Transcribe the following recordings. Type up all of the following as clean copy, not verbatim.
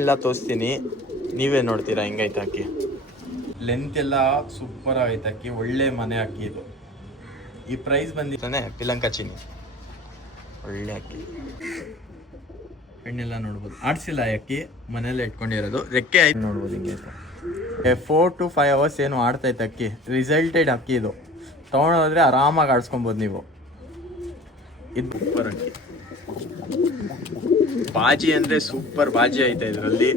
ಎಲ್ಲ ತೋರಿಸ್ತೀನಿ, ನೀವೇ ನೋಡ್ತೀರಾ ಹೆಂಗೈತೆ ಅಕ್ಕಿ. ಲೆಂತ್ ಎಲ್ಲ ಸೂಪರ್ ಆಗೈತೆ ಅಕ್ಕಿ, ಒಳ್ಳೆ ಮನೆ ಅಕ್ಕಿ ಇದು. ಈ ಪ್ರೈಸ್ ಬಂದಿದ್ದಾನೆ ಪಿಲಂಕ ಚೀನಿ, ಒಳ್ಳೆ ಅಕ್ಕಿ. ಹೆಣ್ಣೆಲ್ಲ ನೋಡ್ಬೋದು, ಆಡ್ಸಿಲ್ಲ ಅಕ್ಕಿ, ಮನೆಯಲ್ಲೇ ಇಟ್ಕೊಂಡಿರೋದು. ರೆಕ್ಕೆ ಆಯ್ತು ನೋಡ್ಬೋದು ಹಿಂಗೆ. 4 to 5 hours ಏನು ಆಡ್ತೈತೆ ಅಕ್ಕಿ. ರಿಸಲ್ಟೆಡ್ ಅಕ್ಕಿ ಇದು, ತೊಗೊಂಡೋದ್ರೆ ಆರಾಮಾಗಿ ಆಡ್ಸ್ಕೊಬೋದು ನೀವು. ಇದು ಸೂಪರ್ ಅಕ್ಕಿ. ಬಾಜಿ ಅಂದರೆ ಸೂಪರ್ ಬಾಜಿ ಐತೆ ಇದರಲ್ಲಿ.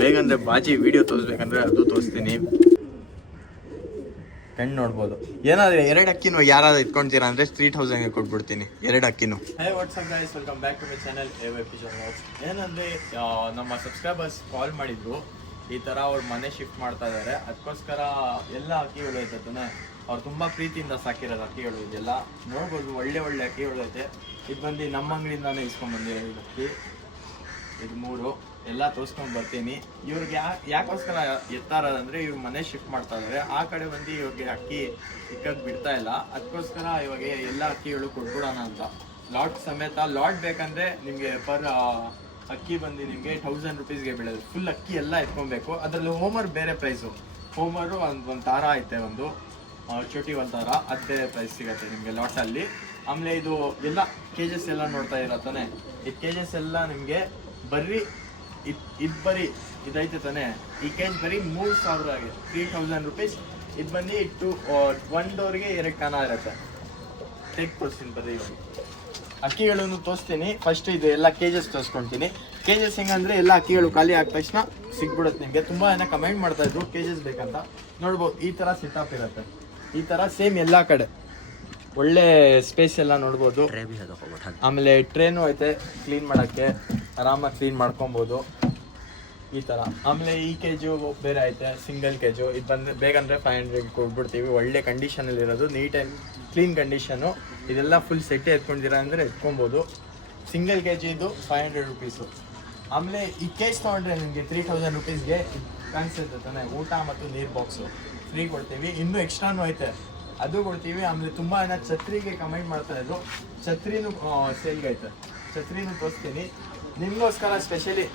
ಬೇಗಂದ್ರೆ ಬಾಜಿ ವಿಡಿಯೋ ತೋರಿಸ್ಬೇಕಂದ್ರೆ ಅದು ತೋರಿಸ್ತೀನಿ. ಹೆಣ್ಣು ನೋಡ್ಬೋದು. ಏನಾದರೆ 2 ಅಕ್ಕಿನೂ ಯಾರಾದ್ರೂ ಇಟ್ಕೊಳ್ತೀರಾ ಅಂದರೆ 3000ಗೆ ಕೊಟ್ಬಿಡ್ತೀನಿ 2 ಅಕ್ಕಿನೂ. Hey what's up guys, welcome back to my channel AYP vlogs. ಏನಂದರೆ ನಮ್ಮ ಸಬ್ಸ್ಕ್ರೈಬರ್ಸ್ ಕಾಲ್ ಮಾಡಿದ್ರು, ಈ ಥರ ಅವ್ರು ಮನೆ ಶಿಫ್ಟ್ ಮಾಡ್ತಾ ಇದ್ದಾರೆ, ಅದಕ್ಕೋಸ್ಕರ ಎಲ್ಲ ಅಕ್ಕಿಗಳು ಐತೆ ತಾನೆ. ಅವ್ರು ತುಂಬ ಪ್ರೀತಿಯಿಂದ ಸಾಕಿರೋದು ಅಕ್ಕಿಗಳು. ಇದೆಲ್ಲ ನೋಡ್ಬೋದು, ಒಳ್ಳೆ ಒಳ್ಳೆ ಅಕ್ಕಿಗಳು ಐತೆ. ಇದು ಬಂದು ನಮ್ಮ ಅಂಗಡಿಯಿಂದಾನೇ ಇಸ್ಕೊಂಡ್ಬಂದಿರೋ ಅಕ್ಕಿ. ಇದು 3 ಎಲ್ಲ ತೋರಿಸ್ಕೊಂಡು ಬರ್ತೀನಿ. ಇವ್ರಿಗೆ ಯಾಕೋಸ್ಕರ ಎತ್ತಾರಂದರೆ ಇವ್ರು ಮನೆ ಶಿಫ್ಟ್ ಮಾಡ್ತಾ ಇದ್ದಾರೆ. ಆ ಕಡೆ ಬಂದು ಇವಾಗ ಅಕ್ಕಿ ಇಕ್ಕಕ್ಕೆ ಬಿಡ್ತಾ ಇಲ್ಲ, ಅದಕ್ಕೋಸ್ಕರ ಇವಾಗ ಎಲ್ಲ ಅಕ್ಕಿಗಳು ಕೊಟ್ಬಿಡೋಣ ಅಂತ. ಲಾಟ್ ಸಮೇತ. ಲಾಟ್ ಬೇಕಂದರೆ ನಿಮಗೆ ಪರ್ ಅಕ್ಕಿ ಬಂದು ನಿಮಗೆ 1000 rupeesಗೆ ಬೀಳೋದು. ಫುಲ್ ಅಕ್ಕಿ ಎಲ್ಲ ಎತ್ಕೊಬೇಕು. ಅದರಲ್ಲಿ ಹೋಮರ್ ಬೇರೆ ಪ್ರೈಸು. ಹೋಮರು ಒಂದು ತಾರ ಐತೆ, ಒಂದು ಚೋಟಿ ಒಂದು ತಾರ, ಅದು ಬೇರೆ ಪ್ರೈಸ್ ಸಿಗುತ್ತೆ ನಿಮಗೆ ಲಾಟಲ್ಲಿ. ಆಮೇಲೆ ಇದು ಎಲ್ಲ ಕೇಜಸ್ ಎಲ್ಲ ನೋಡ್ತಾ ಇರತ್ತಾನೆ. ಈ ಕೇಜಸ್ ಎಲ್ಲ ನಿಮಗೆ ಬರ್ರಿ ಇದು ಬರೀ ಇದೈತೆ ತಾನೆ. ಈ ಕೇಜ್ ಬರೀ 3000 ಆಗಿದೆ, 3000 rupees. ಇದು ಬಂದು 1 ಡೋರ್ಗೆ 2 ಕಾನ ಇರುತ್ತೆ. ಟೇಕ್ ತೋರಿಸ್ತೀನಿ ಬರ್ರಿ. ಅಕ್ಕಿಗಳನ್ನು ತೋರಿಸ್ತೀನಿ. ಫಸ್ಟ್ ಇದು ಎಲ್ಲ ಕೇಜಸ್ ತೋರಿಸ್ಕೊಳ್ತೀನಿ. ಕೇಜಸ್ ಹೆಂಗಂದ್ರೆ ಎಲ್ಲ ಅಕ್ಕಿಗಳು ಖಾಲಿ ಆದ ತಕ್ಷಣ ಸಿಗ್ಬಿಡುತ್ತೆ ನಿಮಗೆ. ತುಂಬ ಜನ ಕಮೆಂಟ್ ಮಾಡ್ತಾ ಇದ್ರು ಕೇಜಸ್ ಬೇಕಂತ. ನೋಡ್ಬೋದು, ಈ ಥರ ಸೆಟಪ್ ಇರುತ್ತೆ. ಈ ಥರ ಸೇಮ್ ಎಲ್ಲ ಕಡೆ ಒಳ್ಳೆ ಸ್ಪೇಸ್ ಎಲ್ಲ ನೋಡ್ಬೋದು. ಆಮೇಲೆ ಟ್ರೇನು ಐತೆ, ಕ್ಲೀನ್ ಮಾಡೋಕ್ಕೆ ಆರಾಮಾಗಿ ಕ್ಲೀನ್ ಮಾಡ್ಕೊಬೋದು ಈ ಥರ. ಆಮೇಲೆ ಈ ಕೇಜು ಬೇರೆ ಐತೆ, ಸಿಂಗಲ್ ಕೇಜು. ಇದು ಬಂದು ಬೇಗಂದರೆ 500 ಕೊಟ್ಬಿಡ್ತೀವಿ. ಒಳ್ಳೆ ಕಂಡೀಷನಲ್ಲಿರೋದು, ನೀಟ್ ಆ್ಯಂಡ್ ಕ್ಲೀನ್ ಕಂಡೀಷನು. ಇದೆಲ್ಲ ಫುಲ್ ಸೆಟ್ಟೇ ಎತ್ಕೊಂಡಿರ ಅಂದರೆ ಎತ್ಕೊಬೋದು. ಸಿಂಗಲ್ ಕೆ ಜಿ ಇದು 500 rupees. ಆಮೇಲೆ ಈ ಕೇಜ್ ತೊಗೊಂಡ್ರೆ ನಿಮಗೆ 3000 rupeesಗೆ ಕಾಣಿಸುತ್ತೆ ತಾನೆ. ಊಟ ಮತ್ತು ನೀರು ಬಾಕ್ಸು ಫ್ರೀ ಕೊಡ್ತೀವಿ. ಇನ್ನೂ ಎಕ್ಸ್ಟ್ರಾನು ಐತೆ, ಅದು ಕೊಡ್ತೀವಿ. ಆಮೇಲೆ ತುಂಬ ಜನ ಛತ್ರಿಗೆ ಕಮೆಂಟ್ ಮಾಡ್ತಾಯಿದ್ರು, ಛತ್ರಿನೂ ಸೇಲ್ಗೆ ಐತೆ. ಛತ್ರಿನೂ ತೋರಿಸ್ತೀನಿ ನಿಮಗೋಸ್ಕರ ಸ್ಪೆಷಲಿ.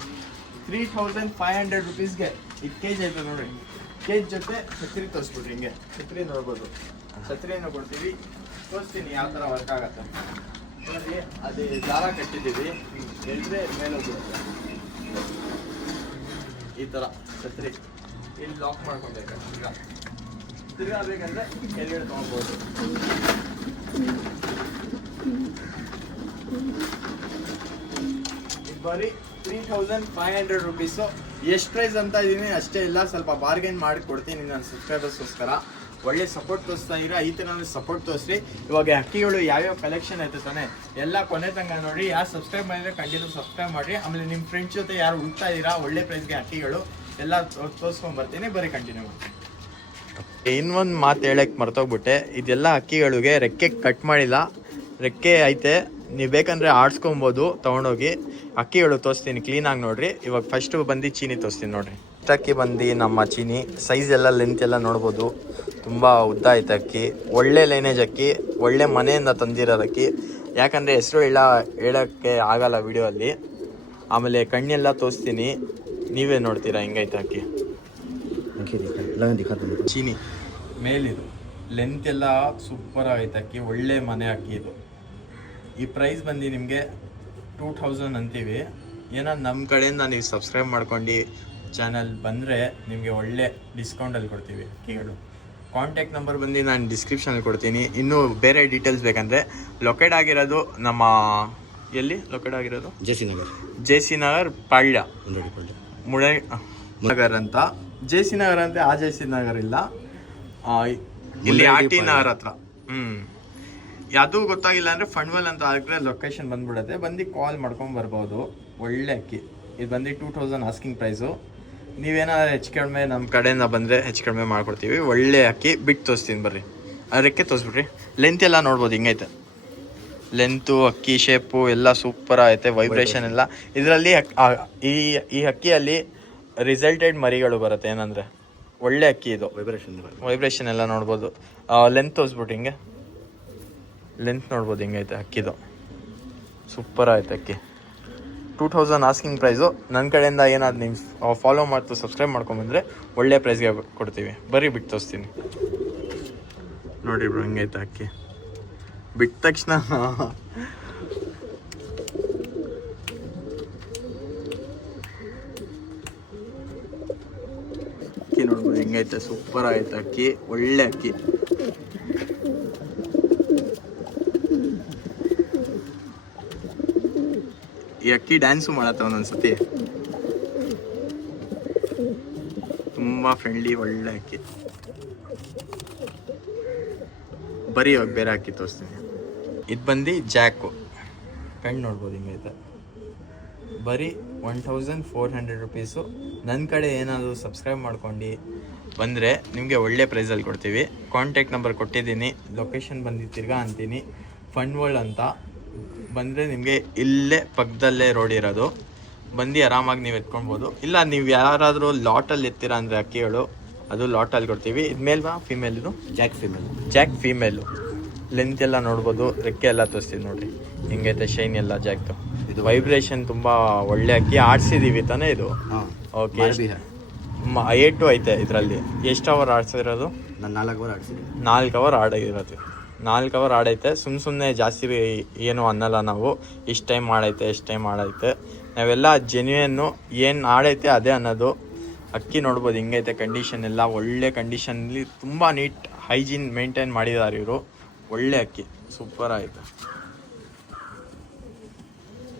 3500 rupeesಗೆ ಇದು ಕೇಜ್ ಐತೆ ನೋಡಿ. ಕೇಜ್ ಜೊತೆ ಛತ್ರಿ ತೋರಿಸ್ಬಿಡ್ರಿ. ಹಿಂಗೆ ಛತ್ರಿ ನೋಡ್ಬೋದು, ಛತ್ರಿಯನ್ನು ಕೊಡ್ತೀವಿ. ತೋರಿಸ್ತೀನಿ ಯಾವ ಥರ ವರ್ಕ್ ಆಗುತ್ತೆ ನೋಡಿ. ಅದೇ ದಾರ ಕಟ್ಟಿದ್ದೀವಿ, ಎಲ್ರೆ ಮೇಲೆ ಹೋಗ್ಬಿಡುತ್ತೆ ಈ ಥರ ಛತ್ರಿ. ಇಲ್ಲಿ ಲಾಕ್ ಮಾಡ್ಕೊಬೇಕು. ಈಗ ತಿರ್ಗಾಬೇಕಂದ್ರೆ ಎಲ್ಲೆಡೆ ತೊಗೊಬೋದು. ಇದು ಬರೀ 3500 rupees. ಎಷ್ಟು ಪ್ರೈಸ್ ಅಂತ ಇದ್ದೀನಿ ಅಷ್ಟೇ ಇಲ್ಲ, ಸ್ವಲ್ಪ ಬಾರ್ಗೇನ್ ಮಾಡಿ ಕೊಡ್ತೀನಿ ನನ್ನ ಸಬ್ಸ್ಕ್ರೈಬರ್ಸ್ಗೋಸ್ಕರ. ಒಳ್ಳೆ ಸಪೋರ್ಟ್ ತೋರಿಸ್ತಾ ಇರ, ಈ ಥರ ಸಪೋರ್ಟ್ ತೋರಿಸ್ರಿ. ಇವಾಗ ಅಕ್ಕಿಗಳು ಯಾವ್ಯಾವ ಕಲೆಕ್ಷನ್ ಐತೆ ತಾನೆ ಎಲ್ಲ ಕೊನೆ ತನಕ ನೋಡಿ. ಯಾರು ಸಬ್ಸ್ಕ್ರೈಬ್ ಮಾಡಿದ್ರೆ ಕಂಟಿನ್ಯೂ ಸಬ್ಸ್ಕ್ರೈಬ್ ಮಾಡಿರಿ. ಆಮೇಲೆ ನಿಮ್ಮ ಫ್ರೆಂಡ್ಸ್ ಜೊತೆ ಯಾರು ಹುಡ್ತಾ ಇದ್ದೀರಾ ಒಳ್ಳೆ ಪ್ರೈಸ್ಗೆ ಅಕ್ಕಿಗಳು ಎಲ್ಲ ತೋರಿಸ್ಕೊಂಡು ಬರ್ತೀನಿ. ಬರೀ ಕಂಟಿನ್ಯೂ ಮಾಡಿ. ಇನ್ನೊಂದು ಮಾತು ಹೇಳಕ್ಕೆ ಮರ್ತೋಗ್ಬಿಟ್ಟೆ, ಇದೆಲ್ಲ ಅಕ್ಕಿಗಳಿಗೆ ರೆಕ್ಕೆ ಕಟ್ ಮಾಡಿಲ್ಲ, ರೆಕ್ಕೆ ಐತೆ. ನೀವು ಬೇಕಂದರೆ ಆಡಿಸ್ಕೊಬೋದು ತೊಗೊಂಡೋಗಿ. ಅಕ್ಕಿಗಳು ತೋರಿಸ್ತೀನಿ ಕ್ಲೀನಾಗಿ ನೋಡಿರಿ. ಇವಾಗ ಫಸ್ಟು ಬಂದು ಚೀನಿ ತೋರಿಸ್ತೀನಿ ನೋಡಿರಿ. ಅಕ್ಕಿ ಬಂದು ನಮ್ಮ ಚೀನಿ ಸೈಜ್ ಎಲ್ಲ ಲೆಂತ್ ಎಲ್ಲ ನೋಡ್ಬೋದು, ತುಂಬ ಉದ್ದ ಐತೆ ಅಕ್ಕಿ. ಒಳ್ಳೆ ಲೈನೇಜ್ ಅಕ್ಕಿ, ಒಳ್ಳೆ ಮನೆಯಿಂದ ತಂದಿರೋದು ಅಕ್ಕಿ. ಯಾಕಂದರೆ ಹೆಸರು ಹೇಳೋಕ್ಕೆ ಆಗಲ್ಲ ವಿಡಿಯೋ ಅಲ್ಲಿ. ಆಮೇಲೆ ಕಣ್ಣೆಲ್ಲ ತೋರಿಸ್ತೀನಿ, ನೀವೇ ನೋಡ್ತೀರಾ ಹೆಂಗೈತೆ ಅಕ್ಕಿ. ಚೀನಿ ಮೇಲಿದು ಲೆಂತ್ ಎಲ್ಲ ಸೂಪರ್ ಆಗೈತೆ ಅಕ್ಕಿ, ಒಳ್ಳೆ ಮನೆ ಅಕ್ಕಿ ಇದು. ಈ ಪ್ರೈಸ್ ಬಂದು ನಿಮಗೆ 2000 ಅಂತೀವಿ. ಏನೋ ನಮ್ಮ ಕಡೆಯಿಂದ ನೀವು ಸಬ್ಸ್ಕ್ರೈಬ್ ಮಾಡ್ಕೊಂಡು ಚಾನಲ್ ಬಂದರೆ ನಿಮಗೆ ಒಳ್ಳೆ ಡಿಸ್ಕೌಂಟಲ್ಲಿ ಕೊಡ್ತೀವಿ ಅಕ್ಕಿಗಳು. ಕಾಂಟ್ಯಾಕ್ಟ್ ನಂಬರ್ ಬಂದು ನಾನು ಡಿಸ್ಕ್ರಿಪ್ಷನಲ್ಲಿ ಕೊಡ್ತೀನಿ. ಇನ್ನೂ ಬೇರೆ ಡೀಟೇಲ್ಸ್ ಬೇಕಂದರೆ ಲೊಕೇಟ್ ಆಗಿರೋದು ನಮ್ಮ ಎಲ್ಲಿ ಲೊಕೇಟ್ ಆಗಿರೋದು ಜೆ ಸಿ ನಗರ್ ಪಾಳ್ಯ ನಗರ್ ಅಂತ. ಜೆ ಸಿ ನಗರ್ ಅಂದರೆ ಆ ಜೆ ಸಿ ನಗರ್ ಇಲ್ಲ, ಇಲ್ಲಿ ಆರ್ ಟಿ ನಗರ್ ಹತ್ರ. ಯಾವುದೂ ಗೊತ್ತಾಗಿಲ್ಲ ಅಂದರೆ ಫಂಡ್ವೆಲ್ ಅಂತ ಆಗಿದ್ರೆ ಲೊಕೇಶನ್ ಬಂದ್ಬಿಡುತ್ತೆ. ಬಂದು ಕಾಲ್ ಮಾಡ್ಕೊಂಡು ಬರ್ಬೋದು. ಒಳ್ಳೆ ಅಕ್ಕಿ ಇದು ಬಂದು 2000 ಆಸ್ಕಿಂಗ್ ಪ್ರೈಸು. ನೀವೇನಾದ್ರು ಹೆಚ್ಚು ಕಡಿಮೆ ನಮ್ಮ ಕಡೆಯಿಂದ ಬಂದರೆ ಹೆಚ್ಚು ಕಡಿಮೆ ಮಾಡ್ಕೊಡ್ತೀವಿ. ಒಳ್ಳೆ ಅಕ್ಕಿ ಬಿಟ್ಟು ತೋರಿಸ್ತೀನಿ ಬರ್ರಿ. ರೆಕ್ಕೆ ತೋರಿಸ್ಬಿಡ್ರಿ. ಲೆಂತ್ ಎಲ್ಲ ನೋಡ್ಬೋದು ಹಿಂಗೈತೆ. ಲೆಂತು ಅಕ್ಕಿ ಶೇಪು ಎಲ್ಲ ಸೂಪರ್ ಐತೆ. ವೈಬ್ರೇಷನ್ ಎಲ್ಲ ಇದರಲ್ಲಿ ಈ ಅಕ್ಕಿಯಲ್ಲಿ ರಿಸಲ್ಟೆಡ್ ಮರಿಗಳು ಬರುತ್ತೆ. ಏನಂದರೆ ಒಳ್ಳೆ ಅಕ್ಕಿ ಇದು. ವೈಬ್ರೇಷನ್ ಎಲ್ಲ ನೋಡ್ಬೋದು. ಲೆಂತ್ ತೋರಿಸ್ಬಿಟ್ಟು ಹಿಂಗೆ ಲೆಂತ್ ನೋಡ್ಬೋದು ಹಿಂಗೈತೆ ಅಕ್ಕಿದು. ಸೂಪರ್ ಆಯ್ತು ಅಕ್ಕಿ. 2000 ಆಸ್ಕಿಂಗ್ ಪ್ರೈಸು. ನನ್ನ ಕಡೆಯಿಂದ ಏನಾದ್ರು ನೀವು ಫಾಲೋ ಮಾಡ್ತು ಸಬ್ಸ್ಕ್ರೈಬ್ ಮಾಡ್ಕೊಂಬಂದರೆ ಒಳ್ಳೆ ಪ್ರೈಸ್ಗೆ ಕೊಡ್ತೀವಿ. ಬರೀ ಬಿಟ್ಟು ತೋರಿಸ್ತೀನಿ ನೋಡಿ ಬ್ರೋ, ಹಿಂಗೈತೆ ಅಕ್ಕಿ. ಬಿಟ್ಟ ತಕ್ಷಣ ಅಕ್ಕಿ ನೋಡ್ಬೋದು ಹೆಂಗೈತೆ, ಸೂಪರ್ ಆಗೈತೆ ಅಕ್ಕಿ, ಒಳ್ಳೆ ಅಕ್ಕಿ. ಈ ಅಕ್ಕಿ ಡ್ಯಾನ್ಸು ಮಾಡತ್ತೆ ಒಂದೊಂದ್ಸತಿ. ತುಂಬ ಫ್ರೆಂಡ್ಲಿ, ಒಳ್ಳೆ ಅಕ್ಕಿ. ಬರೀ ಇವಾಗ ಬೇರೆ ಅಕ್ಕಿ ತೋರಿಸ್ತೀನಿ. ಇದು ಬಂದು ಜಾಕು, ಕಣ್ಣು ನೋಡ್ಬೋದು ಹಿಂಗೈತೆ. ಬರೀ 1400 ರುಪೀಸು. ನನ್ನ ಕಡೆ ಏನಾದರೂ ಸಬ್ಸ್ಕ್ರೈಬ್ ಮಾಡ್ಕೊಂಡು ಬಂದರೆ ನಿಮಗೆ ಒಳ್ಳೆ ಪ್ರೈಸಲ್ಲಿ ಕೊಡ್ತೀವಿ. ಕಾಂಟ್ಯಾಕ್ಟ್ ನಂಬರ್ ಕೊಟ್ಟಿದ್ದೀನಿ, ಲೊಕೇಶನ್ ಬಂದು ತಿರ್ಗಾ ಅಂತೀನಿ, ಫನ್ ವರ್ಲ್ಡ್ ಅಂತ. ಬಂದರೆ ನಿಮಗೆ ಇಲ್ಲೇ ಪಕ್ಕದಲ್ಲೇ ರೋಡ್ ಇರೋದು. ಬಂದು ಆರಾಮಾಗಿ ನೀವು ಎತ್ಕೊಳ್ಬೋದು. ಇಲ್ಲ ನೀವು ಯಾರಾದರೂ ಲಾಟಲ್ಲಿ ಎತ್ತೀರಾ ಅಂದರೆ ಅಕ್ಕಿಗಳು, ಅದು ಲಾಟಲ್ಲಿ ಕೊಡ್ತೀವಿ. ಇದು ಮೇಲ್ವಾ ಫೀಮೇಲ್? ಇದು ಜಾಕ್ ಫೀಮೇಲು. ಲೆಂತ್ ಎಲ್ಲ ನೋಡ್ಬೋದು, ರೆಕ್ಕೆ ಎಲ್ಲ ತೋರಿಸ್ತೀವಿ ನೋಡಿರಿ ಹಿಂಗೈತೆ, ಶೈನ್ ಎಲ್ಲ ಜಾಕ್ದು. ಇದು ವೈಬ್ರೇಷನ್ ತುಂಬ ಒಳ್ಳೆ ಅಕ್ಕಿ. ಆಡಿಸಿದ್ದೀವಿ ತಾನೇ ಇದು? ಓಕೆ. 8 ಐತೆ ಇದರಲ್ಲಿ. ಎಷ್ಟು ಅವರ್ ಆಡಿಸಿರೋದು? ನಾನು 4 ಅವರ್ ಆಡಿಸಿದ್ದೀನಿ. 4 ಅವರ್ ಆಡಿರೋದು. 4 ಅವರ್ ಆಡೈತೆ. ಸುಮ್ಮನೆ ಜಾಸ್ತಿ ಏನು ಅನ್ನಲ್ಲ ನಾವು, ಇಷ್ಟು ಟೈಮ್ ಆಡೈತೆ ಎಷ್ಟು ಟೈಮ್ ಆಡೈತೆ. ನಾವೆಲ್ಲ ಜೆನ್ಯೂನು ಏನು ಆಡೈತೆ ಅದೇ ಅನ್ನೋದು. ಅಕ್ಕಿ ನೋಡ್ಬೋದು ಹಿಂಗೈತೆ, ಕಂಡೀಷನ್ ಎಲ್ಲ ಒಳ್ಳೆ ಕಂಡೀಷನಲ್ಲಿ, ತುಂಬ ನೀಟ್ ಹೈಜೀನ್ ಮೇಂಟೈನ್ ಮಾಡಿದ್ದಾರೆ ಇವರು. ಒಳ್ಳೆ ಅಕ್ಕಿ, ಸೂಪರ್ ಆಯಿತು.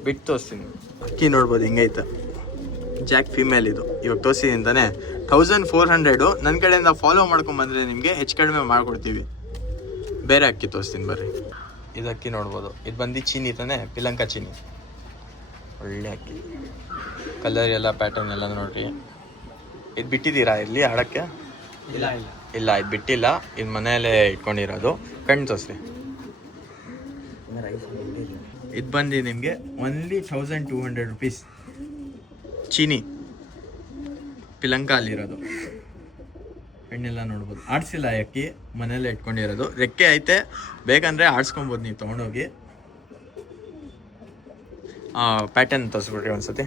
ಬಿಟ್ಟು ತೋರಿಸ್ತೀನಿ. ಅಕ್ಕಿ ನೋಡ್ಬೋದು ಹಿಂಗೈತೆ, ಜಾಕ್ ಫೀಮೇಲ್ ಇದು. ಇವಾಗ ತೋರಿಸಿದ್ದೀನಿ ತಾನೆ, 1400. ನನ್ನ ಕಡೆಯಿಂದ ಫಾಲೋ ಮಾಡ್ಕೊಂಬಂದರೆ ನಿಮಗೆ ಹೆಚ್ಚು ಕಡಿಮೆ ಮಾಡಿಕೊಡ್ತೀವಿ. ಬೇರೆ ಅಕ್ಕಿ ತೋರಿಸ್ತೀನಿ ಬರ್ರಿ. ಇದು ಅಕ್ಕಿ ನೋಡ್ಬೋದು, ಇದು ಬಂದು ಚೀನಿ ತಾನೆ, ಪಿಲಂಕ ಚೀನಿ. ಒಳ್ಳೆ ಅಕ್ಕಿ, ಕಲರ್ ಎಲ್ಲ ಪ್ಯಾಟರ್ನ್ ಎಲ್ಲ ನೋಡ್ರಿ. ಇದು ಬಿಟ್ಟಿದ್ದೀರಾ ಇಲ್ಲಿ ಆಡೋಕ್ಕೆ? ಇಲ್ಲ, ಇದು ಬಿಟ್ಟಿಲ್ಲ, ಇದು ಮನೆಯಲ್ಲೇ ಇಟ್ಕೊಂಡಿರೋದು. ಕಣ್ಣು ತೋರಿಸ್ರಿ. ಇದು ಬಂದು ನಿಮಗೆ ಓನ್ಲಿ 1200 ರುಪೀಸ್. ಚೀನಿ ಪಿಲಂಕ ಅಲ್ಲಿರೋದು. ಹಣ್ಣೆಲ್ಲ ನೋಡ್ಬೋದು. ಆಡಿಸಿಲ್ಲ ಅಕ್ಕಿ, ಮನೆಯಲ್ಲೇ ಇಟ್ಕೊಂಡಿರೋದು. ರೆಕ್ಕೆ ಐತೆ, ಬೇಕಂದರೆ ಆಡಿಸ್ಕೊಬೋದು ನೀವು ತೊಗೊಂಡೋಗಿ. ಪ್ಯಾಟರ್ನ್ ತೋರಿಸ್ಬಿಡ್ರಿ ಒಂದ್ಸತಿ.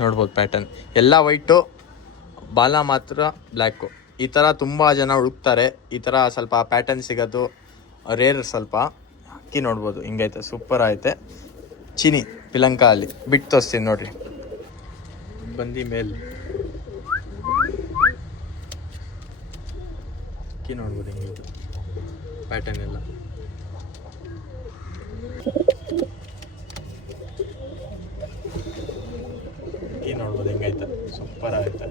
ನೋಡ್ಬೋದು ಪ್ಯಾಟರ್ನ್ ಎಲ್ಲ ವೈಟು, ಬಾಲ ಮಾತ್ರ ಬ್ಲ್ಯಾಕು. ಈ ಥರ ತುಂಬ ಜನ ಹುಡುಕ್ತಾರೆ. ಈ ಥರ ಸ್ವಲ್ಪ ಪ್ಯಾಟರ್ನ್ ಸಿಗೋದು ರೇರ್ ಸ್ವಲ್ಪ. ಅಕ್ಕಿ ನೋಡ್ಬೋದು ಹಿಂಗೈತೆ, ಸೂಪರ್ ಐತೆ. ಚೀನಿ ಪಿಲಂಕ ಅಲ್ಲಿ. ಬಿಟ್ಟು ತೋರಿಸ್ತೀನಿ ನೋಡಿರಿ. ಬಂದು ಮೇಲೆ ಅಕ್ಕಿ ನೋಡ್ಬೋದು ಹಿಂಗಿತ್ತು ಪ್ಯಾಟರ್ನ್ ಎಲ್ಲ. ಅಕ್ಕಿ ನೋಡ್ಬೋದು ಹೆಂಗೈತೆ, ಸೂಪರ್ ಆಯ್ತು.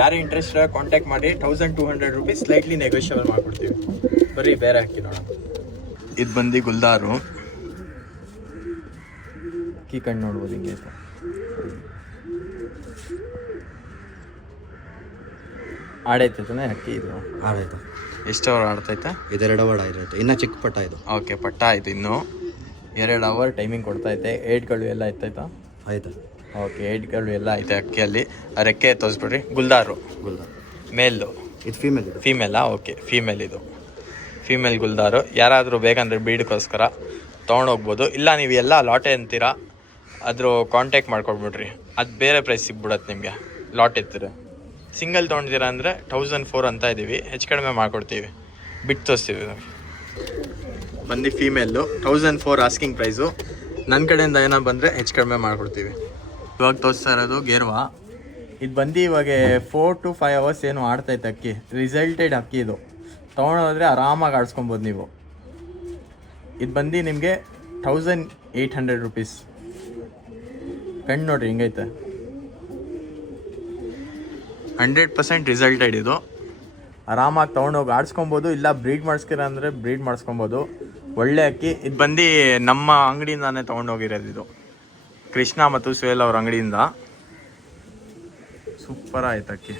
ಯಾರು ಇಂಟ್ರೆಸ್ಟ್ ಕಾಂಟ್ಯಾಕ್ಟ್ ಮಾಡಿ. 1200 ರುಪೀಸ್, ಸ್ಲೈಟ್ಲಿ ನೆಗೋಷಿಯಬಲ್ ಮಾಡಿಕೊಡ್ತೀವಿ. ಬರೀ ಬೇರೆ ಅಕ್ಕಿ ನೋಡೋಣ. ಇದು ಬಂದು ಗುಲ್ದಾರು. ಅಕ್ಕಿ ಕಣ್ಣು ನೋಡ್ಬೋದು ಹಿಂಗೈತೆ. ಆಡೈತೆ ತಾನೆ ಅಕ್ಕಿ? ಇದು ಆಡೈತೆ. ಎಷ್ಟು ಅವರ್ ಆಡ್ತೈತೆ? ಇದು 2 ಅವರ್ ಆಗಿರುತ್ತೆ. ಇನ್ನೂ ಚಿಕ್ಕ ಪಟ್ಟ ಇದು. ಓಕೆ, ಪಟ್ಟ ಆಯಿತು. ಇನ್ನೂ 2 ಅವರ್ ಟೈಮಿಂಗ್ ಕೊಡ್ತೈತೆ. ಏಡ್ಗಳು ಎಲ್ಲ ಆಯ್ತಾಯ್ತಾ? ಆಯ್ತಾ? ಓಕೆ, ಏಡ್ಗಳು ಎಲ್ಲ ಐತೆ ಅಕ್ಕಿಯಲ್ಲಿ. ರೆಕ್ಕೆ ತೋರಿಸ್ಬಿಡ್ರಿ. ಗುಲ್ದಾರು ಮೇಲು. ಇದು ಫೀಮೇಲ್. ಫೀಮೇಲಾ? Okay, female. ಇದು ಫೀಮೇಲ್ ಗುಲ್ದಾರು. ಯಾರಾದರೂ ಬೇಕಂದರೆ ಬೀಡ್ಗೋಸ್ಕರ ತೊಗೊಂಡೋಗ್ಬೋದು. ಇಲ್ಲ ನೀವು ಎಲ್ಲ ಲಾಟೆ ಅಂತೀರಾ, ಅದ್ರ ಕಾಂಟ್ಯಾಕ್ಟ್ ಮಾಡ್ಕೊಡ್ಬಿಡ್ರಿ. ಅದು ಬೇರೆ ಪ್ರೈಸ್ ಸಿಗ್ಬಿಡತ್ತೆ ನಿಮಗೆ. ಲಾಟ್ ಎತ್ತೀರ. ಸಿಂಗಲ್ ತೊಗೊಂಡಿದ್ದೀರಾ ಅಂದರೆ 1400 ಅಂತ ಇದ್ದೀವಿ, ಹೆಚ್ಚು ಕಡಿಮೆ ಮಾಡಿಕೊಡ್ತೀವಿ. ಬಿಟ್ಟು ತೋರಿಸ್ತೀವಿ. ಬಂದು ಫೀಮೇಲು 1400 ಆಸ್ಕಿಂಗ್ ಪ್ರೈಸು. ನನ್ನ ಕಡೆಯಿಂದ ಏನೋ ಬಂದರೆ ಹೆಚ್ಚು ಕಡಿಮೆ ಮಾಡಿಕೊಡ್ತೀವಿ. ಇವಾಗ ತೋರಿಸ್ತಾ ಇರೋದು ಗೇರ್ವಾ. ಇದು ಬಂದು ಇವಾಗ 4 to 5 ಅವರ್ಸ್ ಏನು ಆಡ್ತೈತೆ ಅಕ್ಕಿ. ರಿಸಲ್ಟೆಡ್ ಅಕ್ಕಿ ಇದು. ತೊಗೊಂಡೋದ್ರೆ ಆರಾಮಾಗಿ ಆಡಿಸ್ಕೊಬೋದು ನೀವು. ಇದು ಬಂದು ನಿಮಗೆ 1800 ರುಪೀಸ್. ಕಣ್ಣು ನೋಡ್ರಿ ಹಿಂಗೈತೆ, 100% ರಿಸಲ್ಟೆಡ್ ಇದು. ಆರಾಮಾಗಿ ತೊಗೊಂಡೋಗಿ ಆಡಿಸ್ಕೊಬೋದು. ಇಲ್ಲ ಬ್ರೀಡ್ ಮಾಡಿಸ್ಕಿರ ಅಂದರೆ ಬ್ರೀಡ್ ಮಾಡಿಸ್ಕೊಬೋದು. ಒಳ್ಳೆ ಅಕ್ಕಿ. ಇದು ಬಂದು ನಮ್ಮ ಅಂಗಡಿಯಿಂದಾನೇ ತೊಗೊಂಡೋಗಿರೋದು. ಇದು ಕೃಷ್ಣ ಮತ್ತು ಸುಹೇಲ್ ಅವ್ರ ಅಂಗಡಿಯಿಂದ. ಸೂಪರ್ ಆಯ್ತು ಅಕ್ಕಿ.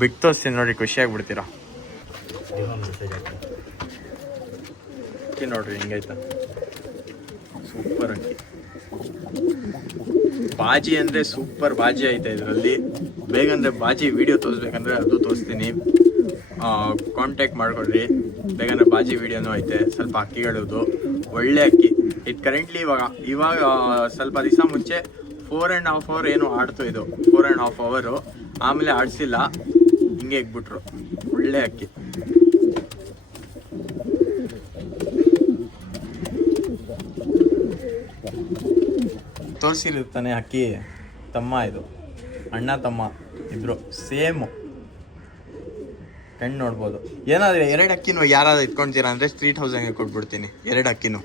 ಬಿಟ್ಟು ತೋರಿಸ್ತೀನಿ ನೋಡಿ, ಖುಷಿಯಾಗಿಬಿಡ್ತೀರಾ. ಅಕ್ಕಿ ನೋಡ್ರಿ ಹಿಂಗೈತೆ, ಸೂಪರ್ ಅಕ್ಕಿ. ಬಾಜಿ ಅಂದರೆ ಸೂಪರ್ ಬಾಜಿ ಐತೆ ಇದರಲ್ಲಿ. ಬೇಗಂದರೆ ಬಾಜಿ ವಿಡಿಯೋ ತೋರಿಸ್ಬೇಕಂದ್ರೆ ಅದು ತೋರಿಸ್ತೀನಿ, ಕಾಂಟ್ಯಾಕ್ಟ್ ಮಾಡ್ಕೊಡ್ರಿ. ಬೇಗಂದ್ರೆ ಬಾಜಿ ವಿಡಿಯೋನೂ ಐತೆ. ಸ್ವಲ್ಪ ಅಕ್ಕಿಗಳದು ಒಳ್ಳೆ ಅಕ್ಕಿ. ಇದು ಕರೆಂಟ್ಲಿ ಇವಾಗ ಸ್ವಲ್ಪ ದಿವಸ ಮುಂಚೆ 4.5 hour ಏನು ಆಡ್ತು ಇದು, 4.5 hour. ಆಮೇಲೆ ಆಡಿಸಿಲ್ಲ, ಹಿಂಗೆ ಇಕ್ಬಿಟ್ರು. ಒಳ್ಳೆ ಅಕ್ಕಿ. ತೋರಿಸಿರುತ್ತಾನೆ ಅಕ್ಕಿ ತಮ್ಮ, ಇದು ಅಣ್ಣ ತಮ್ಮ ಇಬ್ರು ಸೇಮು. ಕಣ್ಣು ನೋಡ್ಬೋದು. ಏನಾದರೆ 2 ಅಕ್ಕಿನೂ ಯಾರಾದ್ರೂ ಇಟ್ಕೊಳ್ತೀರಾ ಅಂದರೆ 3000ಗೆ ಕೊಟ್ಬಿಡ್ತೀನಿ 2 ಅಕ್ಕಿನೂ.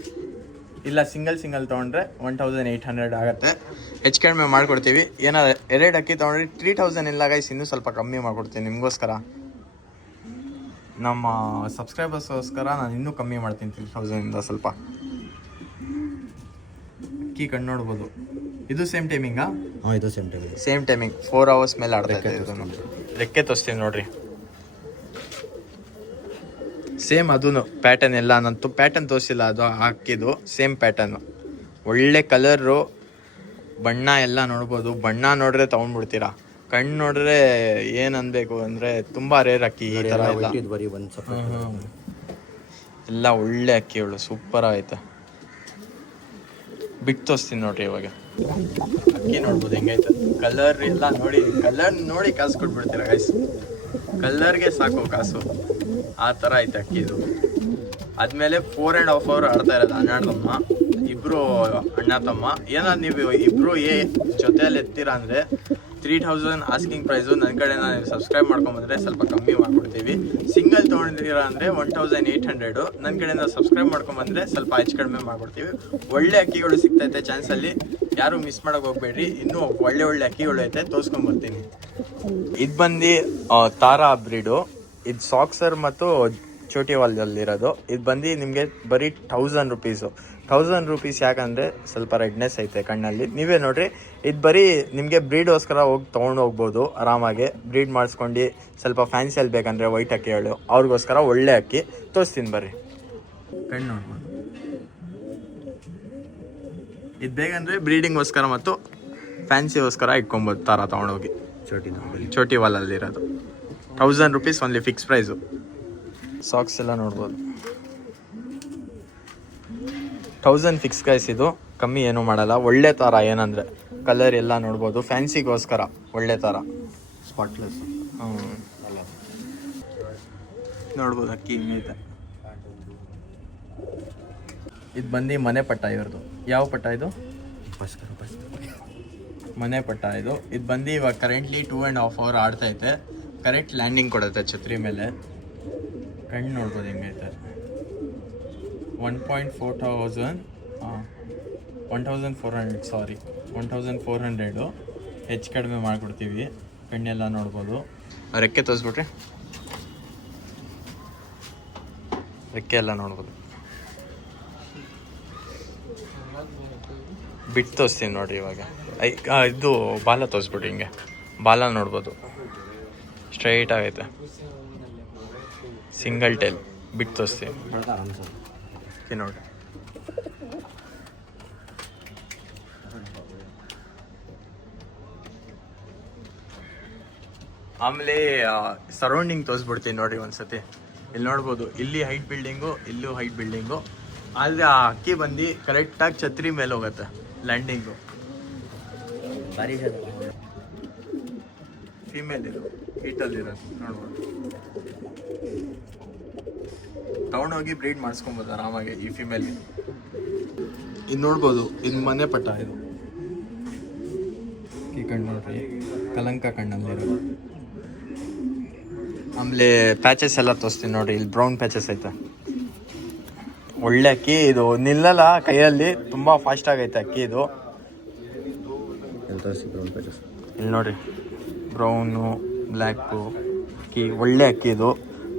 ಇಲ್ಲ ಸಿಂಗಲ್ ತೊಗೊಂಡ್ರೆ 1800 ಆಗುತ್ತೆ. ಹೆಚ್ಚು ಕಡಿಮೆ ಮಾಡಿಕೊಡ್ತೀವಿ. ಏನಾದರೂ 2 ಅಕ್ಕಿ ತೊಗೊಂಡ್ರೆ 3000 ಇಲ್ಲ ಗೈಸ್, ಇನ್ನೂ ಸ್ವಲ್ಪ ಕಮ್ಮಿ ಮಾಡಿಕೊಡ್ತೀನಿ ನಿಮಗೋಸ್ಕರ, ನಮ್ಮ ಸಬ್ಸ್ಕ್ರೈಬರ್ಸ್ಗೋಸ್ಕರ ನಾನು ಇನ್ನೂ ಕಮ್ಮಿ ಮಾಡ್ತೀನಿ 3000ಇಂದ ಸ್ವಲ್ಪ. ಅಕ್ಕಿ ಕಣ್ಣು ನೋಡ್ಬೋದು. ಇದು ಸೇಮ್ ಟೈಮಿಂಗಾ? ಹಾಂ, ಇದು ಸೇಮ್ ಟೈಮಿಂಗ್ 4 hours ಮೇಲೆ ಆಡ್ತಾ ಇದೆ ಇದನ್ನು. ರೆಕ್ಕೆ ತೋರಿಸ್ತೀನಿ ನೋಡ್ರಿ. ಸೇಮ್ ಅದೂ ಪ್ಯಾಟರ್ನ್ ಎಲ್ಲ, ನಾನು ಪ್ಯಾಟರ್ನ್ ತೋರಿಸಿಲ್ಲ, ಅದು ಹಾಕಿದ್ದು ಸೇಮ್ ಪ್ಯಾಟರ್ನು. ಒಳ್ಳೆ ಕಲರು, ಬಣ್ಣ ಎಲ್ಲ ನೋಡ್ಬೋದು. ಬಣ್ಣ ನೋಡ್ರೆ ತೊಗೊಂಡ್ಬಿಡ್ತೀರಾ. ಕಣ್ಣು ನೋಡ್ರೆ ಏನು ಅನ್ಬೇಕು ಅಂದರೆ ತುಂಬ ರೇರ್ ಅಕ್ಕಿ ಈ ಥರ ಎಲ್ಲ. ಎಲ್ಲ ಒಳ್ಳೆ ಅಕ್ಕಿಗಳು ಸೂಪರ್ ಆಯ್ತು. ಬಿಟ್ಟು ತೋರಿಸ್ತೀನಿ ನೋಡ್ರಿ ಇವಾಗ. ಅಕ್ಕಿ ನೋಡ್ಬೋದು ಹೆಂಗೈತೆ. ಕಲರ್ ಎಲ್ಲ ನೋಡಿ, ಕಲರ್ ನೋಡಿ ಕಾಸು ಕೊಟ್ಬಿಡ್ತೀರಾ ಗೈಸ್. ಕಲರ್ಗೆ ಸಾಕು ಕಾಸು, ಆ ಥರ ಐತೆ ಅಕ್ಕಿ ಇದು. ಆದಮೇಲೆ 4.5 hour ಆಡ್ತಾ ಇರೋದು ಅಣ್ಣಮ್ಮ, ಇಬ್ಬರು ಅಣ್ಣ ತಮ್ಮ. ಏನಾದ್ರು ನೀವು ಇಬ್ಬರು ಜೊತೆಯಲ್ಲಿ ಎತ್ತೀರಾ ಅಂದರೆ 3000 ಆಸ್ಕಿಂಗ್ ಪ್ರೈಸು. ನನ್ನ ಕಡೆ ನಾನು ಸಬ್ಸ್ಕ್ರೈಬ್ ಮಾಡ್ಕೊಂಬಂದರೆ ಸ್ವಲ್ಪ ಕಮ್ಮಿ ಮಾಡಿಕೊಡ್ತೀವಿ. ಸಿಂಗಲ್ ತೊಗೊಂಡಿದ್ದೀರಾ ಅಂದರೆ 1800. ನನ್ನ ಕಡೆಯಿಂದ ಸಬ್ಸ್ಕ್ರೈಬ್ ಮಾಡ್ಕೊಂಬಂದರೆ ಸ್ವಲ್ಪ ಹೆಚ್ಚು ಕಡಿಮೆ ಮಾಡಿಕೊಡ್ತೀವಿ. ಒಳ್ಳೆ ಅಕ್ಕಿಗಳು ಸಿಗ್ತೈತೆ ಚಾನ್ಸಲ್ಲಿ, ಯಾರು ಮಿಸ್ ಮಾಡೋಕೆ ಹೋಗ್ಬೇಡ್ರಿ. ಇನ್ನೂ ಒಳ್ಳೆ ಅಕ್ಕಿಗಳು ಐತೆ, ತೋರಿಸ್ಕೊಂಬರ್ತೀನಿ. ಇದು ಬಂದು ತಾರಾ ಬ್ರೀಡು. ಇದು ಸಾಕ್ಸರ್ ಮತ್ತು ಚೋಟಿವಾಲದಲ್ಲಿರೋದು. ಇದು ಬಂದು ನಿಮಗೆ ಬರೀ 1000 rupees. 1000 rupees ಯಾಕಂದರೆ ಸ್ವಲ್ಪ ರೆಡ್ನೆಸ್ ಐತೆ ಕಣ್ಣಲ್ಲಿ. ನೀವೇ ನೋಡಿರಿ, ಇದು ಬರೀ ನಿಮಗೆ ಬ್ರೀಡ್ಗೋಸ್ಕರ ತೊಗೊಂಡು ಹೋಗ್ಬೋದು ಆರಾಮಾಗಿ. ಬ್ರೀಡ್ ಮಾಡಿಸ್ಕೊಂಡು ಸ್ವಲ್ಪ ಫ್ಯಾನ್ಸಿಯಲ್ಲಿ ಬೇಕಂದರೆ ವೈಟ್ ಅಕ್ಕಿಗಳು ಅವ್ರಿಗೋಸ್ಕರ ಒಳ್ಳೆ ಅಕ್ಕಿ. ತೋರಿಸ್ತೀನಿ ಬರ್ರಿ. ಕಣ್ಣು ನೋಡ್ಬೋದು. ಇದು ಬೇಕಂದರೆ ಬ್ರೀಡಿಂಗೋಸ್ಕರ ಮತ್ತು ಫ್ಯಾನ್ಸಿಗೋಸ್ಕರ ಇಟ್ಕೊಬೋದು ತಾರ ತೊಗೊಂಡೋಗಿ. ಚೋಟಿವಾಲಲ್ಲಿರೋದು 1000 rupees only, fix price. Socks ಎಲ್ಲ ನೋಡ್ಬೋದು. 1000 ಫಿಕ್ಸ್ ಗೈಸ್, ಇದು ಕಮ್ಮಿ ಏನೂ ಮಾಡಲ್ಲ. ಒಳ್ಳೆ ಥರ ಏನಂದರೆ ಕಲರ್ ಎಲ್ಲ ನೋಡ್ಬೋದು, ಫ್ಯಾನ್ಸಿಗೋಸ್ಕರ ಒಳ್ಳೆ ಥರ. ಸ್ಪಾಟ್ಲೆಸ್ ನೋಡ್ಬೋದು ಅಕ್ಕಿ ಹಿಂಗೈತೆ. ಇದು ಬಂದು ಮನೆ ಪಟ್ಟ ಇವ್ರದ್ದು. ಯಾವ ಪಟ್ಟ ಇದು? ಮನೆ ಪಟ್ಟ ಇದು. ಇದು ಬಂದು ಇವಾಗ ಕರೆಂಟ್ಲಿ 2.5 hour ಆಡ್ತೈತೆ. ಕರೆಕ್ಟ್ ಲ್ಯಾಂಡಿಂಗ್ ಕೊಡುತ್ತೆ ಛತ್ರಿ ಮೇಲೆ. ಕಣ್ಣು ನೋಡ್ಬೋದು ಹೆಂಗೈತೆ. 1400 ಹೆಚ್ಚು ಕಡಿಮೆ ಮಾಡಿಕೊಡ್ತೀವಿ. ಕಣ್ಣೆಲ್ಲ ನೋಡ್ಬೋದು. ರೆಕ್ಕೆ ತೋರಿಸ್ಬಿಟ್ರೆ ರೆಕ್ಕೆ ಎಲ್ಲ ನೋಡ್ಬೋದು. ಬಿಟ್ಟು ತೋರಿಸ್ತೀನಿ ನೋಡಿರಿ ಇವಾಗ. ಇದು ಬಾಲ ತೋರಿಸ್ಬಿಟ್ರಿ, ಹಿಂಗೆ ಬಾಲ ನೋಡ್ಬೋದು, ಸ್ಟ್ರೈಟ್ ಆಗೈತೆ. Single tile. ಬಿಟ್ಟು ತೋರಿಸ್ತೀನಿ ನೋಡಿ. ಆಮೇಲೆ ಸರೌಂಡಿಂಗ್ ತೋರಿಸ್ಬಿಡ್ತೀನಿ ನೋಡಿರಿ ಒಂದ್ಸತಿ. ಇಲ್ಲಿ ನೋಡ್ಬೋದು, ಇಲ್ಲಿ ಹೈಟ್ ಬಿಲ್ಡಿಂಗು, ಇಲ್ಲೂ ಹೈಟ್ ಬಿಲ್ಡಿಂಗು. ಆದರೆ ಆ ಅಕ್ಕಿ ಬಂದು ಕರೆಕ್ಟಾಗಿ ಛತ್ರಿ ಮೇಲೆ ಹೋಗುತ್ತೆ ಲ್ಯಾಂಡಿಂಗು. ಫೀಮೇಲ್ ಇದು ಹೀಟಲ್ಲಿರೋದು ನೋಡ್ಬೋದು. ತಗೊಂಡೋಗಿ ಬ್ರೀಡ್ ಮಾಡಿಸ್ಕೊಬೋದು ಆರಾಮಾಗಿ ಈ ಫಿಮೇಲ್ಗೆ. ಇದು ನೋಡ್ಬೋದು, ಇದು ಮನೆ ಪಟ್ಟ. ಇದು ಈ ಕಣ್ಣು ನೋಡ್ರಿ, ಕಲಂಕ ಕಣ್ಣಲ್ಲಿರೋದು. ಆಮೇಲೆ ಪ್ಯಾಚಸ್ ಎಲ್ಲ ತೋರಿಸ್ತೀನಿ ನೋಡ್ರಿ. ಇಲ್ಲಿ ಬ್ರೌನ್ ಪ್ಯಾಚಸ್ ಐತೆ. ಒಳ್ಳೆ ಅಕ್ಕಿ ಇದು, ನಿಲ್ಲಲ್ಲ ಕೈಯಲ್ಲಿ, ತುಂಬ ಫಾಸ್ಟ್ ಆಗೈತೆ ಅಕ್ಕಿ ಇದು. ಇಲ್ಲಿ ನೋಡ್ರಿ, ಬ್ರೌನು ಬ್ಲ್ಯಾಕು ಅಕ್ಕಿ, ಒಳ್ಳೆ ಅಕ್ಕಿ ಇದು.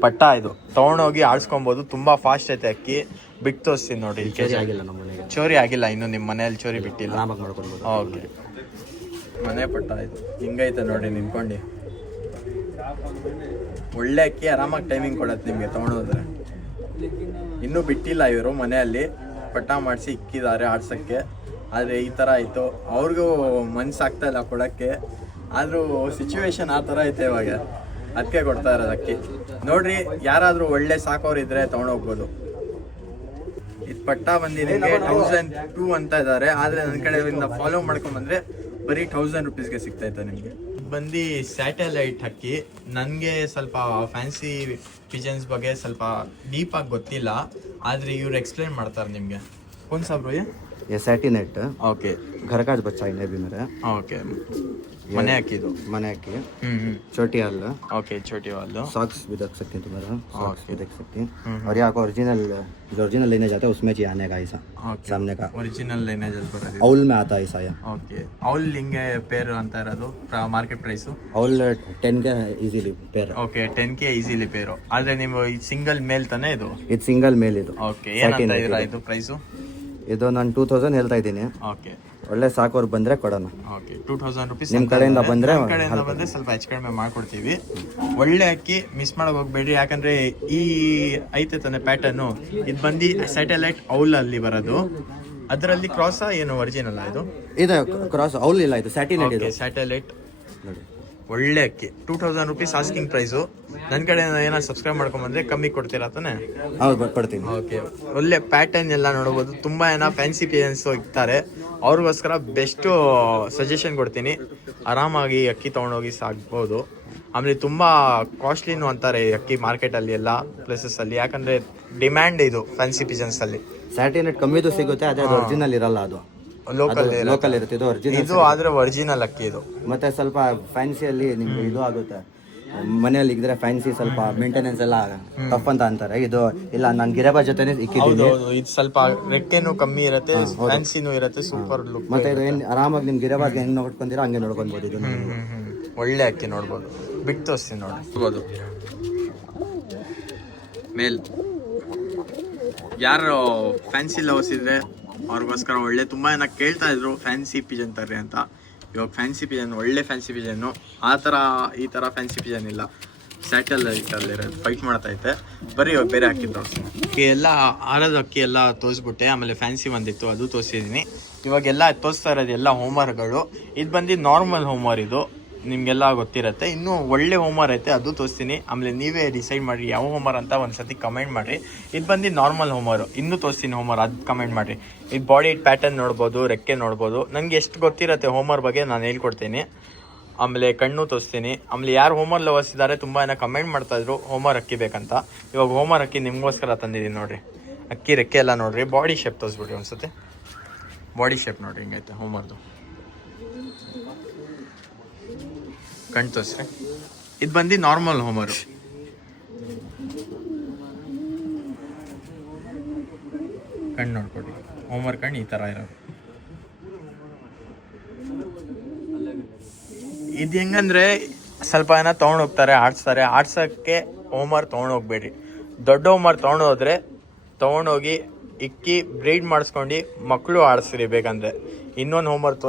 ಪಟ್ಟ ಇದು ತೊಗೊಂಡೋಗಿ ಆಡಿಸ್ಕೊಬೋದು. ತುಂಬ ಫಾಸ್ಟ್ ಐತೆ ಅಕ್ಕಿ. ಬಿಟ್ಟು ತೋರಿಸ್ತೀನಿ ನೋಡಿ. ಚೋರಿ ಆಗಿಲ್ಲ ಇನ್ನು, ನಿಮ್ಮ ಮನೆಯಲ್ಲಿ ಚೋರಿ ಬಿಟ್ಟಿಲ್ಲ. ಓಕೆ, ಮನೆ ಪಟ್ಟ ಇದು ಹಿಂಗೈತೆ ನೋಡಿ ನಿಂತ್ಕೊಂಡು. ಒಳ್ಳೆ ಅಕ್ಕಿ, ಆರಾಮಾಗಿ ಟೈಮಿಂಗ್ ಕೊಡತ್ತೆ ನಿಮಗೆ ತೊಗೊಂಡೋದ್ರೆ. ಇನ್ನೂ ಬಿಟ್ಟಿಲ್ಲ ಇವರು ಮನೆಯಲ್ಲಿ. ಪಟ್ಟ ಮಾಡಿಸಿ ಇಕ್ಕಿದ್ದಾರೆ ಆಡ್ಸೋಕ್ಕೆ. ಆದರೆ ಈ ಥರ ಆಯಿತು, ಅವ್ರಿಗೂ ಮನ್ಸಾಗ್ತಾ ಇಲ್ಲ ಕೊಡೋಕ್ಕೆ. ಆದರೂ ಸಿಚುವೇಶನ್ ಆ ಥರ ಐತೆ ಇವಾಗ, ಅದಕ್ಕೆ ಕೊಡ್ತಾ ಇರೋದು ಅಕ್ಕಿ. ನೋಡ್ರಿ, ಯಾರಾದರೂ ಒಳ್ಳೆ ಸಾಕೋರಿದ್ರೆ ತೊಗೊಂಡೋಗ್ಬೋದು. ಇದು ಪಟ್ಟ ಬಂದಿದೆ 1002 ಅಂತ ಇದ್ದಾರೆ, ಆದರೆ ನನ್ನ ಕಡೆಯಿಂದ ಫಾಲೋ ಮಾಡ್ಕೊಂಬಂದರೆ ಬರೀ 1000 ರುಪೀಸ್ಗೆ ಸಿಗ್ತಾಯಿತ್ತು ನಿಮಗೆ. ಬಂದು ಸ್ಯಾಟಲೈಟ್ ಅಕ್ಕಿ. ನನಗೆ ಸ್ವಲ್ಪ ಫ್ಯಾನ್ಸಿ ಪಿಜನ್ಸ್ ಬಗ್ಗೆ ಸ್ವಲ್ಪ ಡೀಪಾಗಿ ಗೊತ್ತಿಲ್ಲ, ಆದರೆ ಇವ್ರು ಎಕ್ಸ್ಪ್ಲೇನ್ ಮಾಡ್ತಾರೆ ನಿಮಗೆ. ಕौन सा ब्रो ये सैटिनेट ಓಕೆ, घर का बच्चा इन्हें भी मेरा ಓಕೆ. ಮನೆ ಹಾಕಿದ್ದು मने की छोटी हाल ಓಕೆ, ಚೋಟಿ ವಾಲು. सॉक्स भी देख सकते हैं तुम्हारा, सॉक्स भी देख सकते हैं. और यहाँ को ओरिजिनल जो ओरिजिनल लेने जाते हैं उसमें जी आने का ऐसा सामने का ಒರಿಜಿನಲ್ ಲೈನೇಜಲ್ಲಿ ಬರೋದು. औल में आता है ऐसा या ಓಕೆ, ಅವ್ಲ್ ಹಿಂಗೆ ಪೇರು ಅಂತ ಇರೋದು ಮಾರ್ಕೆಟ್ ಪ್ರೈಸು. औल 10 का easily pair. Okay, 10K easily ಪೇರು. ಆದರೆ ನೀವು ಈ ಸಿಂಗಲ್ ಮೇಲ್ ತಾನೇ ಇದು? ಇದು ಸಿಂಗಲ್ ಮೇಲ್ ಇದು. ಓಕೆ, ಏನಂತ ಇದ್ದೀರಾ ಇದು ಪ್ರೈಸು? ಇದು ನಾನು 2000 ಹೇಳ್ತಾ ಇದ್ದೀನಿ. ಓಕೆ ಒಳ್ಳೆ ಸಾಕೋರು ಬಂದರೆ ಕೊಡೋಣ. ಓಕೆ, 2000 ರುಪೀಸ್ ನಿಮ್ಮ ಕಡೆಯಿಂದ ಬಂದರೆ ಸ್ವಲ್ಪ ಹೆಚ್ಚು ಕಡಿಮೆ ಮಾಡ್ಕೊಡ್ತೀವಿ. ಒಳ್ಳೆ ಅಕ್ಕಿ, ಮಿಸ್ ಮಾಡೋಕೆ ಹೋಗ್ಬೇಡ್ರಿ. ಯಾಕಂದರೆ ಈ ಐತೆ ತಾನೆ ಪ್ಯಾಟರ್ನು, ಇದು ಬಂದು ಸ್ಯಾಟಲೈಟ್ ಔಲಲ್ಲಿ ಬರೋದು. ಅದರಲ್ಲಿ ಕ್ರಾಸ ಏನು ಒರಿಜಿನಲ್ ಇದು? ಇದು ಕ್ರಾಸ್ ಔಲ್ ಇಲ್ಲ, ಇದು ಸ್ಯಾಟಿನೇಟ್ ಇದು. ಸ್ಯಾಟಲೈಟ್ ನೋಡಿ, ಒಳ್ಳೆ ಅಕ್ಕಿ. 2000 ರುಪೀಸ್ ಆಸ್ಕಿಂಗ್ ಪ್ರೈಸು. ನನ್ನ ಕಡೆ ಏನಾದ್ರು ಸಬ್ಸ್ಕ್ರೈಬ್ ಮಾಡ್ಕೊಂಬಂದ್ರೆ ಕಮ್ಮಿ ಕೊಡ್ತೀರಾ ತಾನೆ? ಹೌದು, ಕೊಡ್ತೀನಿ. ಓಕೆ, ಒಳ್ಳೆ ಪ್ಯಾಟರ್ನ್ ಎಲ್ಲ ನೋಡ್ಬೋದು. ತುಂಬ ಫ್ಯಾನ್ಸಿ ಪೇರೆಂಟ್ಸು ಇರ್ತಾರೆ, ಅವ್ರಿಗೋಸ್ಕರ ಬೆಸ್ಟು ಸಜೆಷನ್ ಕೊಡ್ತೀನಿ. ಆರಾಮಾಗಿ ಅಕ್ಕಿ ತೊಗೊಂಡೋಗಿ ಸಾಕ್ಬೋದು. ಆಮೇಲೆ ತುಂಬ ಕಾಸ್ಟ್ಲಿನೂ ಅಂತಾರೆ ಈ ಅಕ್ಕಿ ಮಾರ್ಕೆಟಲ್ಲಿ ಎಲ್ಲ ಪ್ಲೇಸಸ್ಸಲ್ಲಿ, ಯಾಕಂದರೆ ಡಿಮ್ಯಾಂಡ್ ಇದು ಫ್ಯಾನ್ಸಿ ಪಿಜನ್ಸಲ್ಲಿ. ಸ್ಯಾಟಿನೇಟ್ ಕಮ್ಮಿದು ಸಿಗುತ್ತೆ, ಅದೇ ಒರಿಜಿನಲ್ ಇರಲ್ಲ. ಅದು ಲೋಕಲ್ ಇರುತ್ತೆ, ಇದು ಒರಿಜಿನಲ್. ಇದು ಆದರೆ ಒರಿಜಿನಲ್ ಅಕ್ಕಿ ಇದು. ಮತ್ತೆ ಸ್ವಲ್ಪ ಫ್ಯಾನ್ಸಿಯಲ್ಲಿ ನಿಮ್ಗೆ ಇದು ಆಗುತ್ತೆ, ಮನೆಯಲ್ಲಿ ಇದ್ರೆ ಫ್ಯಾನ್ಸಿ ಸ್ವಲ್ಪ ಮೇಂಟೆನೆನ್ಸ್ ಎಲ್ಲ ಟಫ್ ಅಂತ ಅಂತಾರೆ. ಇದು ಇಲ್ಲ, ನಾನು ಗಿರಬಾ ಜೊತೆನೆ ಇಕ್ಕಿದ್ದೀನಿ. ಇದು ಸ್ವಲ್ಪ ರೆಕ್ಕೆನೂ ಕಮ್ಮಿ ಇರುತ್ತೆ, ಫ್ಯಾನ್ಸಿನೂ ಇರುತ್ತೆ, ಸೂಪರ್ ಲುಕ್. ಮತ್ತೆ ಇದು ಏನು ಆರಾಮಾಗಿ ನಿಮ್ ಗಿರಬಾಗೆ ಹೆಂಗ್ ನೋಡ್ಕೊಂತೀರಾ ಹಂಗೆ ನೋಡ್ಕೊಬೋದು. ಇದು ಒಳ್ಳೆ ಅಕ್ಕಿ ನೋಡ್ಬೋದು. ಬಿಟ್ಟು ತೋರಿಸ್ತೀನಿ ನೋಡ್ಬೋದು. ಮೇಲ್ ಯಾರು ಫ್ಯಾನ್ಸಿ ಲವರ್ಸ್ ಇದ್ರೆ ಅವ್ರಿಗೋಸ್ಕರ ಒಳ್ಳೆ. ತುಂಬ ಜನ ಕೇಳ್ತಾ ಇದ್ರು ಫ್ಯಾನ್ಸಿ ಪಿಜನ್ ತರ್ರಿ ಅಂತ. ಇವಾಗ ಫ್ಯಾನ್ಸಿ ಪಿಜನ್, ಒಳ್ಳೆ ಫ್ಯಾನ್ಸಿ ಪಿಜನ್ನು. ಆ ಥರ ಈ ಥರ ಫ್ಯಾನ್ಸಿ ಪಿಜನ್ ಇಲ್ಲ, ಸ್ಯಾಟಲೈಟಲ್ಲಿರೋದು ಫೈಟ್ ಮಾಡ್ತೈತೆ. ಬರೀ ಇವಾಗ ಬೇರೆ ಹಾಕಿದ್ದು ಅಕ್ಕಿ ಎಲ್ಲ ಆರದ ಅಕ್ಕಿ ಎಲ್ಲ ತೋರಿಸ್ಬಿಟ್ಟೆ. ಆಮೇಲೆ ಫ್ಯಾನ್ಸಿ ಬಂದಿತ್ತು, ಅದು ತೋರಿಸಿದ್ದೀನಿ. ಇವಾಗೆಲ್ಲ ತೋರಿಸ್ತಾ ಇರೋದು ಎಲ್ಲ ಹೋಮ್ವರ್ಕ್ಗಳು. ಇದು ಬಂದು ನಾರ್ಮಲ್ ಹೋಮ್ವರ್ಕ್, ಇದು ನಿಮಗೆಲ್ಲ ಗೊತ್ತಿರುತ್ತೆ. ಇನ್ನೂ ಒಳ್ಳೆ ಹೋಮ್ವರ್ಕ್ ಐತೆ, ಅದು ತೋರಿಸ್ತೀನಿ. ಆಮೇಲೆ ನೀವೇ ಡಿಸೈಡ್ ಮಾಡಿರಿ ಯಾವ ಹೋಮ್ವರ್ಕ್ ಅಂತ ಒಂದ್ಸತಿ ಕಮೆಂಟ್ ಮಾಡಿರಿ. ಇದು ಬಂದು ನಾರ್ಮಲ್ ಹೋಮ್ವರ್ಕ್, ಇನ್ನೂ ತೋರಿಸ್ತೀನಿ ಹೋಮ್ವರ್ಕ್, ಅದು ಕಮೆಂಟ್ ಮಾಡಿರಿ. ಇದು ಬಾಡಿ ಪ್ಯಾಟರ್ನ್ ನೋಡ್ಬೋದು, ರೆಕ್ಕೆ ನೋಡ್ಬೋದು. ನನಗೆ ಎಷ್ಟು ಗೊತ್ತಿರುತ್ತೆ ಹೋಮ್ವರ್ಕ್ ಬಗ್ಗೆ ನಾನು ಹೇಳ್ಕೊಡ್ತೀನಿ. ಆಮೇಲೆ ಕಣ್ಣು ತೋರಿಸ್ತೀನಿ. ಆಮೇಲೆ ಯಾರು ಹೋಮ್ವರ್ಕ್ ಲವರ್ಸ್ ಇದ್ದಾರೆ ತುಂಬ ಜನ ಕಮೆಂಟ್ ಮಾಡ್ತಾಯಿದ್ರು ಹೋಮ್ವರ್ಕ್ ಅಕ್ಕಿ ಬೇಕಂತ. ಇವಾಗ ಹೋಮ್ವರ್ಕ್ ಅಕ್ಕಿ ನಿಮಗೋಸ್ಕರ ತಂದಿದ್ದೀನಿ ನೋಡಿರಿ. ಅಕ್ಕಿ ರೆಕ್ಕೆ ಎಲ್ಲ ನೋಡಿರಿ. ಬಾಡಿ ಶೇಪ್ ತೋರಿಸ್ಬಿಟ್ರಿ ಒಂದ್ಸತಿ. ಬಾಡಿ ಶೇಪ್ ನೋಡಿರಿ ಹಿಂಗೈತೆ ಹೋಮ್ವರ್ಕ್ದು. ಕಣ್ಣು ತೋರಿಸ್ರಿ. ಇದು ಬಂದು ನಾರ್ಮಲ್ ಹೋಮ್ವರ್ಕ್. ಕಣ್ಣು ನೋಡ್ಕೊಡಿ, ಹೋಮ್ವರ್ಕ್ ಕಣ್ಣು ಈ ಥರ ಇರೋದು. ಇದು ಹೆಂಗಂದ್ರೆ ಸ್ವಲ್ಪ ಜನ ತೊಗೊಂಡೋಗ್ತಾರೆ, ಆಡ್ಸ್ತಾರೆ. ಆಡ್ಸೋಕ್ಕೆ ಹೋಮ್ವರ್ಕ್ ತೊಗೊಂಡೋಗ್ಬೇಡ್ರಿ. ದೊಡ್ಡ ಹೋಮ್ವರ್ಕ್ ತೊಗೊಂಡೋಗಿ ಇಕ್ಕಿ ಬ್ರೀಡ್ ಮಾಡಿಸ್ಕೊಂಡು ಮಕ್ಕಳು ಆಡಿಸ್ರಿ ಬೇಕಂದರೆ. ಇನ್ನೊಂದು ಹೋಮ್ವರ್ಕ್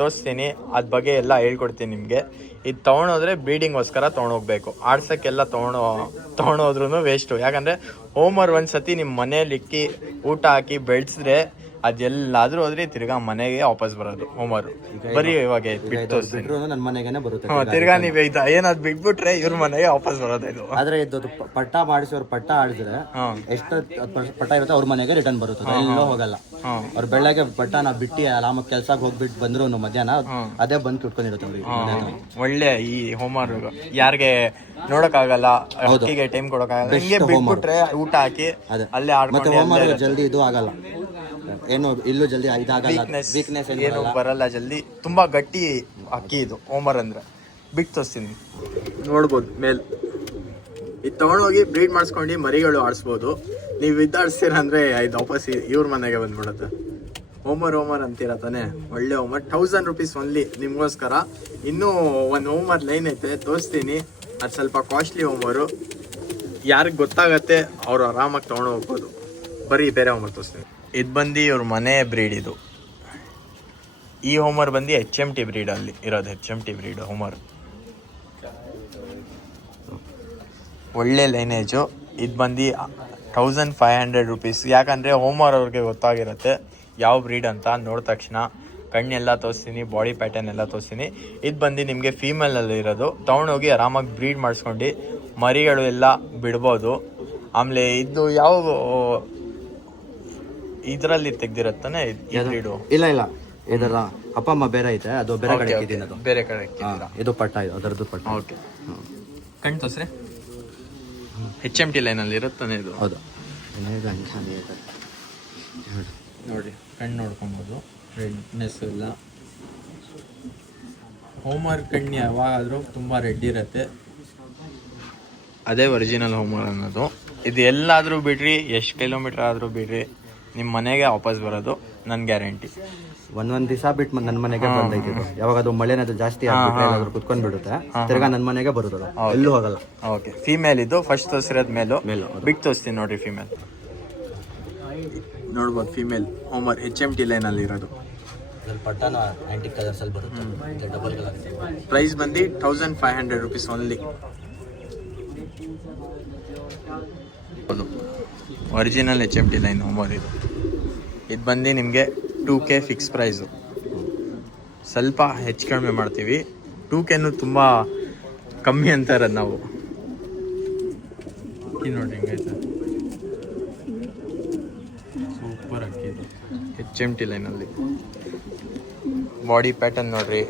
ತೋರಿಸ್ತೀನಿ, ಅದ್ರ ಬಗ್ಗೆ ಎಲ್ಲ ಹೇಳ್ಕೊಡ್ತೀನಿ ನಿಮಗೆ. ಇದು ತೊಗೊಂಡೋದ್ರೆ ಬ್ರೀಡಿಂಗೋಸ್ಕರ ತೊಗೊಂಡೋಗ್ಬೇಕು. ಆಡ್ಸೋಕ್ಕೆಲ್ಲ ತೊಗೊಂಡೋದ್ರೂ ವೇಸ್ಟು. ಯಾಕಂದರೆ ಹೋಮ್ವರ್ಕ್ ಒಂದು ಸತಿ ನಿಮ್ಮ ಮನೇಲಿ ಇಕ್ಕಿ ಊಟ ಹಾಕಿ ಬೆಳೆಸಿದ್ರೆ ಅದೆಲ್ಲಾದ್ರೂ ಹೋದ್ರೆ ತಿರ್ಗಾ ಮನೆಗೆ ವಾಪಸ್ ಬರೋದು ಹೋಮ್ವರ್ಕ್. ಬರೀ ಇವಾಗ ಬಿಟ್ಟು ನನ್ನ ಮನೆಗೇನೆ ಬರುತ್ತೆ. ತಿರ್ಗಾ ನೀವು ಏನಾದ್ರು ಬಿಟ್ಬಿಟ್ರೆ ಇವ್ರ ಮನೆಗೆ ವಾಪಸ್ ಬರೋದು. ಇದು ಆದ್ರೆ ಇದು ಪಟ್ಟ ಮಾಡಿಸೋರು ಪಟ್ಟ ಆಡಿದ್ರೆ ಎಷ್ಟು ಪಟ್ಟ ಇರುತ್ತೆ ಅವ್ರ ಮನೆಗೆ ರಿಟರ್ನ್ ಬರುತ್ತೆ, ಎಲ್ಲೋ ಹೋಗಲ್ಲ. ಅವ್ರು ಬೆಳಗ್ಗೆ ಪಟ್ಟ ನಾವು ಬಿಟ್ಟು ಆರಾಮಾಗಿ ಕೆಲ್ಸಕ್ಕೆ ಹೋಗ್ಬಿಟ್ಟು ಬಂದ್ರು ಮಧ್ಯಾಹ್ನ ಅದೇ ಬಂದು ಕಿಟ್ಕೊಂಡಿರುತ್ತೆ ಅವ್ರಿಗೆ. ಒಳ್ಳೆ ಈ ಹೋಮ್ವರ್ಕ್ ಯಾರಿಗೆ ನೋಡಕ್ಕಾಗಲ್ಲ, ಅಕ್ಕಿಗೆ ಟೈಮ್ ಕೊಡಕ್ಕಾಗಲ್ಲ, ಹಿಂಗೆ ಬಿಟ್ಬಿಟ್ರೆ ಊಟ ಹಾಕಿ ಅಲ್ಲೇ ಆಡ್ಕೊಂಡು ಜಲ್ದಿ ಇದು ಆಗಲ್ಲ, ಏನು ಇಲ್ಲೂ ಜಲ್ದಿ ಇದಾಗಲ್ಲ, ವೀಕ್ನೆಸ್ ಏನು ಬರಲ್ಲ ಜಲ್ದಿ. ತುಂಬಾ ಗಟ್ಟಿ ಅಕ್ಕಿ ಇದು ಹೋಮ್ವರ್ಕ್ ಅಂದ್ರೆ. ಬಿಟ್ಟು ತೋರಿಸ್ತೀನಿ ನೋಡ್ಬೋದು ಮೇಲ್. ಇದು ತೊಗೊಂಡೋಗಿ ಬ್ರೀಡ್ ಮಾಡಿಸ್ಕೊಂಡು ಮರಿಗಳು ಆಡಿಸ್ಬೋದು. ನೀವು ಇದ್ದಾಡಿಸ್ತೀರ ಅಂದರೆ ಇದು ವಾಪಸ್ ಇವ್ರ ಮನೆಗೆ ಬಂದ್ಬಿಡುತ್ತೆ. ಹೋಮ್ವರ್ಕ್ ಅಂತೀರ ತಾನೆ, ಒಳ್ಳೆ ಹೋಮ್ವರ್ಕ್. 1000 ರುಪೀಸ್ ಒನ್ಲಿ ನಿಮಗೋಸ್ಕರ. ಇನ್ನೂ ಒಂದು ಹೋಮ್ವರ್ಕ್ ಲೈನ್ ಐತೆ, ತೋರಿಸ್ತೀನಿ. ಅದು ಸ್ವಲ್ಪ ಕಾಸ್ಟ್ಲಿ ಹೋಮ್ವರ್ಕ್. ಯಾರಿಗೆ ಗೊತ್ತಾಗತ್ತೆ ಅವರು ಆರಾಮಾಗಿ ತೊಗೊಂಡು ಹೋಗ್ಬೋದು. ಬರೀ ಬೇರೆ ಹೋಮ್ವರ್ಕ್ ತೋರಿಸ್ತೀನಿ. ಇದು ಬಂದು ಇವ್ರ ಮನೆ ಬ್ರೀಡ್. ಇದು ಈ ಹೋಮ್ವರ್ಕ್ ಬಂದು HMT ಬ್ರೀಡಲ್ಲಿ ಇರೋದು. HMT ಬ್ರೀಡ್ ಹೋಮ್ವರ್ಕ್ ಒಳ್ಳೆ ಲೈನೇಜು. ಇದು ಬಂದು 1500 rupees. ಯಾಕಂದರೆ ಹೋಮ್ವರ್ ಅವ್ರಿಗೆ ಗೊತ್ತಾಗಿರುತ್ತೆ ಯಾವ ಬ್ರೀಡ್ ಅಂತ ನೋಡಿದ ತಕ್ಷಣ. ಕಣ್ಣೆಲ್ಲ ತೋರಿಸ್ತೀನಿ, ಬಾಡಿ ಪ್ಯಾಟರ್ನ್ ಎಲ್ಲ ತೋರಿಸ್ತೀನಿ. ಇದು ಬಂದು ನಿಮಗೆ ಫೀಮೇಲಲ್ಲಿ ಇರೋದು. ತೊಗೊಂಡೋಗಿ ಆರಾಮಾಗಿ ಬ್ರೀಡ್ ಮಾಡಿಸ್ಕೊಂಡು ಮರಿಗಳು ಎಲ್ಲ ಬಿಡ್ಬೋದು. ಆಮೇಲೆ ಇದು ಯಾವ ಇದರಲ್ಲಿ ತೆಗ್ದಿರತ್ತಾನೆ ಈ ಬ್ರೀಡು? ಇಲ್ಲ ಇದರ ಅಪ್ಪ ಅಮ್ಮ ಬೇರೆ ಐತೆ, ಅದು ಬೇರೆ ಕಡೆ ಹಾಕಿದ್ದೀನಿ. ಅದು ಬೇರೆ ಕಡೆ ಇದು ಪಟ್ಟ, ಇದು ಅದರದ್ದು ಪಟ್ಟ. ಓಕೆ, ಕಣ್ಣು ತೋರಿಸ್ರೆ. HMT ಲೈನಲ್ಲಿ ಇರುತ್ತಾನೆ ಇದು. ಹೌದು, ನೋಡಿ ಕಣ್ಣು ನೋಡ್ಕೊಬೋದು, ರೆಡ್ನೆಸ್ ಎಲ್ಲ. ಹೋಮರ್ ಕಣ್ಣು ಯಾವಾಗಾದರೂ ತುಂಬ ರೆಡ್ ಇರುತ್ತೆ, ಅದೇ ಒರಿಜಿನಲ್ ಹೋಮರ್ ಅನ್ನೋದು. ಇದು ಎಲ್ಲಾದರೂ ಬಿಡ್ರಿ, ಎಷ್ಟು ಕಿಲೋಮೀಟರ್ ಆದರೂ ಬಿಡ್ರಿ, ನಿಮ್ಮ ಮನೆಗೆ ವಾಪಸ್ ಬರೋದು ನನ್ನ ಗ್ಯಾರಂಟಿ. ಒಂದೊಂದು ದಿವಸ ಬಿಟ್ಟು ನನ್ನ ಮನೆಗೆ ಬಂದೈತೆ. ಯಾವಾಗ ಅದು ಮಳೆನಾದ್ರು ಜಾಸ್ತಿ ಆಗ್ಬಿಟ್ರೆ ಕುತ್ಕೊಂಡ್ ಬಿಡುತ್ತೆ, ತಿರ್ಗಾ ನನ್ನ ಮನೆಗೆ ಬರುತ್ತದು, ಎಲ್ಲೂ ಹೋಗಲ್ಲ. ಓಕೆ, ಫೀಮೇಲ್ ಇದು. ಫಸ್ಟ್ ತೋರಿಸಿರೋದು ಮೇಲು, ಬಿಗ್ ತೋರಿಸ್ತೀನಿ ನೋಡ್ರಿ. ಫೀಮೇಲ್ ನೋಡ್ಬೋದು, ಫೀಮೇಲ್ ಹೋಮರ್ HMT ಲೈನಲ್ಲಿ ಇರೋದು. ಪಟ್ಟನ ಆಂಟಿಕ್ ಕಲರ್ಸ್ ಅಲ್ಲಿ ಬರುತ್ತೆ, ಡಬಲ್ ಕಲರ್. ಪ್ರೈಸ್ ಬಂದು 1500 rupees only. Original HMT line Homer ಇದು. ಇದು ಬಂದು ನಿಮಗೆ 2K ಫಿಕ್ಸ್ ಪ್ರೈಸು. ಸ್ವಲ್ಪ ಹೆಚ್ಚು ಕಡಿಮೆ ಮಾಡ್ತೀವಿ. 2Kನೂ ತುಂಬ ಕಮ್ಮಿ ಅಂತಾರೆ ನಾವು. ಅಕ್ಕಿ ನೋಡ್ರಿ ಹಿಂಗೈತೆ, ಸೂಪರ್ ಅಕ್ಕಿ ಇದು. HMT ಲೈನಲ್ಲಿ ಬಾಡಿ ಪ್ಯಾಟರ್ನ್ ನೋಡ್ರಿ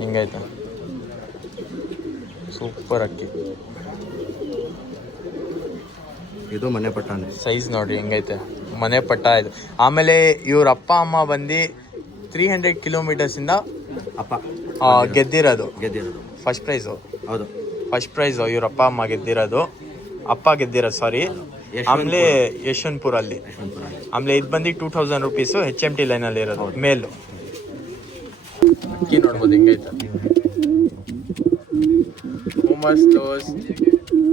ಹಿಂಗೈತೆ, ಸೂಪರ್ ಅಕ್ಕಿ. ಇದು ಮನೆ ಪಟ್ಟಾನೆ. ಸೈಜ್ ನೋಡ್ರಿ ಹೆಂಗೈತೆ, ಮನೆ ಪಟ್ಟ ಇದು. ಆಮೇಲೆ ಇವ್ರ ಅಪ್ಪ ಅಮ್ಮ ಬಂದು 300 ಕಿಲೋಮೀಟರ್ಸಿಂದ ಗೆದ್ದಿರೋದು. First prize. ಹೌದು, ಫಸ್ಟ್ ಪ್ರೈಸು ಇವ್ರ ಅಪ್ಪ ಅಮ್ಮ ಗೆದ್ದಿರೋದು. ಅಪ್ಪ ಗೆದ್ದಿರೋದು, ಸಾರಿ. ಆಮೇಲೆ ಯಶವಂತಪುರಲ್ಲಿ. ಆಮೇಲೆ ಇದು ಬಂದು 2000 rupees HMT ಲೈನಲ್ಲಿ ಇರೋದು, ಮೇಲು. ಅಕ್ಕಿ ನೋಡ್ಬೋದು ಹಿಂಗೈತೆ. ಹೋಮರ್ಸ್ ಕ್ಲೋಸ್